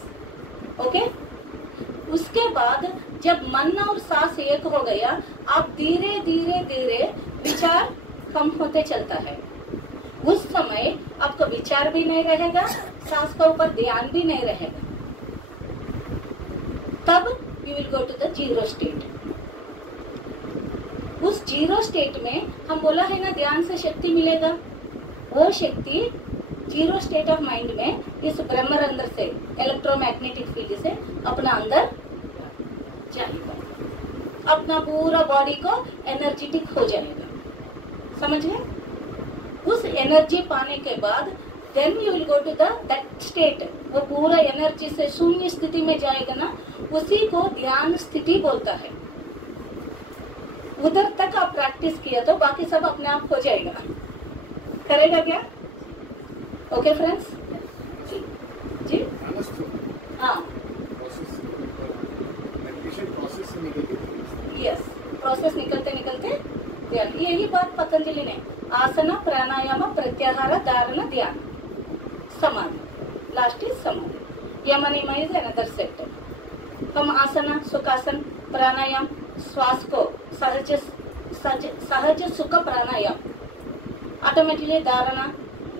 Okay, उसके बाद जब मन और सांस एक हो गया, आप धीरे धीरे धीरे विचार कम होते चलता है। उस समय आपको विचार भी नहीं रहेगा, सांस के ऊपर ध्यान भी नहीं रहेगा। तब you will go to the zero state. उस जीरो स्टेट में हम बोला है ना, ध्यान से शक्ति मिलेगा। वो शक्ति जीरो स्टेट ऑफ माइंड में इस ब्रह्मरंध्र से, इलेक्ट्रोमैग्नेटिक फील्ड से अपना अंदर जाएगा, अपना पूरा बॉडी को एनर्जेटिक हो जाएगा। समझ गए? उस एनर्जी पाने के बाद then you will go to that state. वो पूरा एनर्जी से शून्य स्थिति में जाएगा ना, उसी को ध्यान स्थिति बोलता है। उधर तक आप प्रैक्टिस किया तो बाकी सब अपने आप हो जाएगा। करेगा क्या? Okay friends? जी हाँ, यस, प्रोसेस निकलते निकलते ध्यान। यही बात पतंजलि ने, आसना प्राणायाम प्रत्याहार धारण ध्यान समाधि, लास्ट इज समाधि। यम नियम इज अनदर सेट। हम आसना, सुखासन, प्राणायाम, श्वास को सहज सुख प्राणायाम, ऑटोमेटिकली धारणा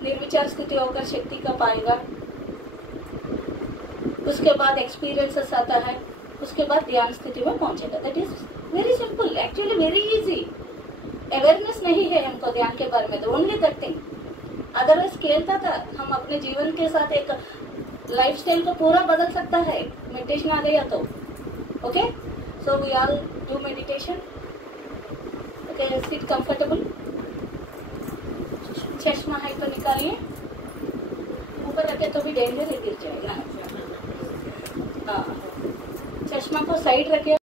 निर्विचार स्थिति होकर शक्ति का पाएगा। उसके बाद एक्सपीरियंसेस आता है, उसके बाद ध्यान स्थिति में पहुंचेगा। That is very simple, actually very easy. Awareness नहीं है हमको ध्यान के बारे में, तो ओनली दैट थिंग। अदरवाइज खेलता था। हम अपने जीवन के साथ एक लाइफस्टाइल को पूरा बदल सकता है मेडिटेशन आ गया तो। Okay, so we all do meditation. Okay, sit comfortable, चश्मा है तो निकालिए, ऊपर रखे तो भी डेंजर है, गिर जाएगा। हाँ, चश्मा को साइड रखे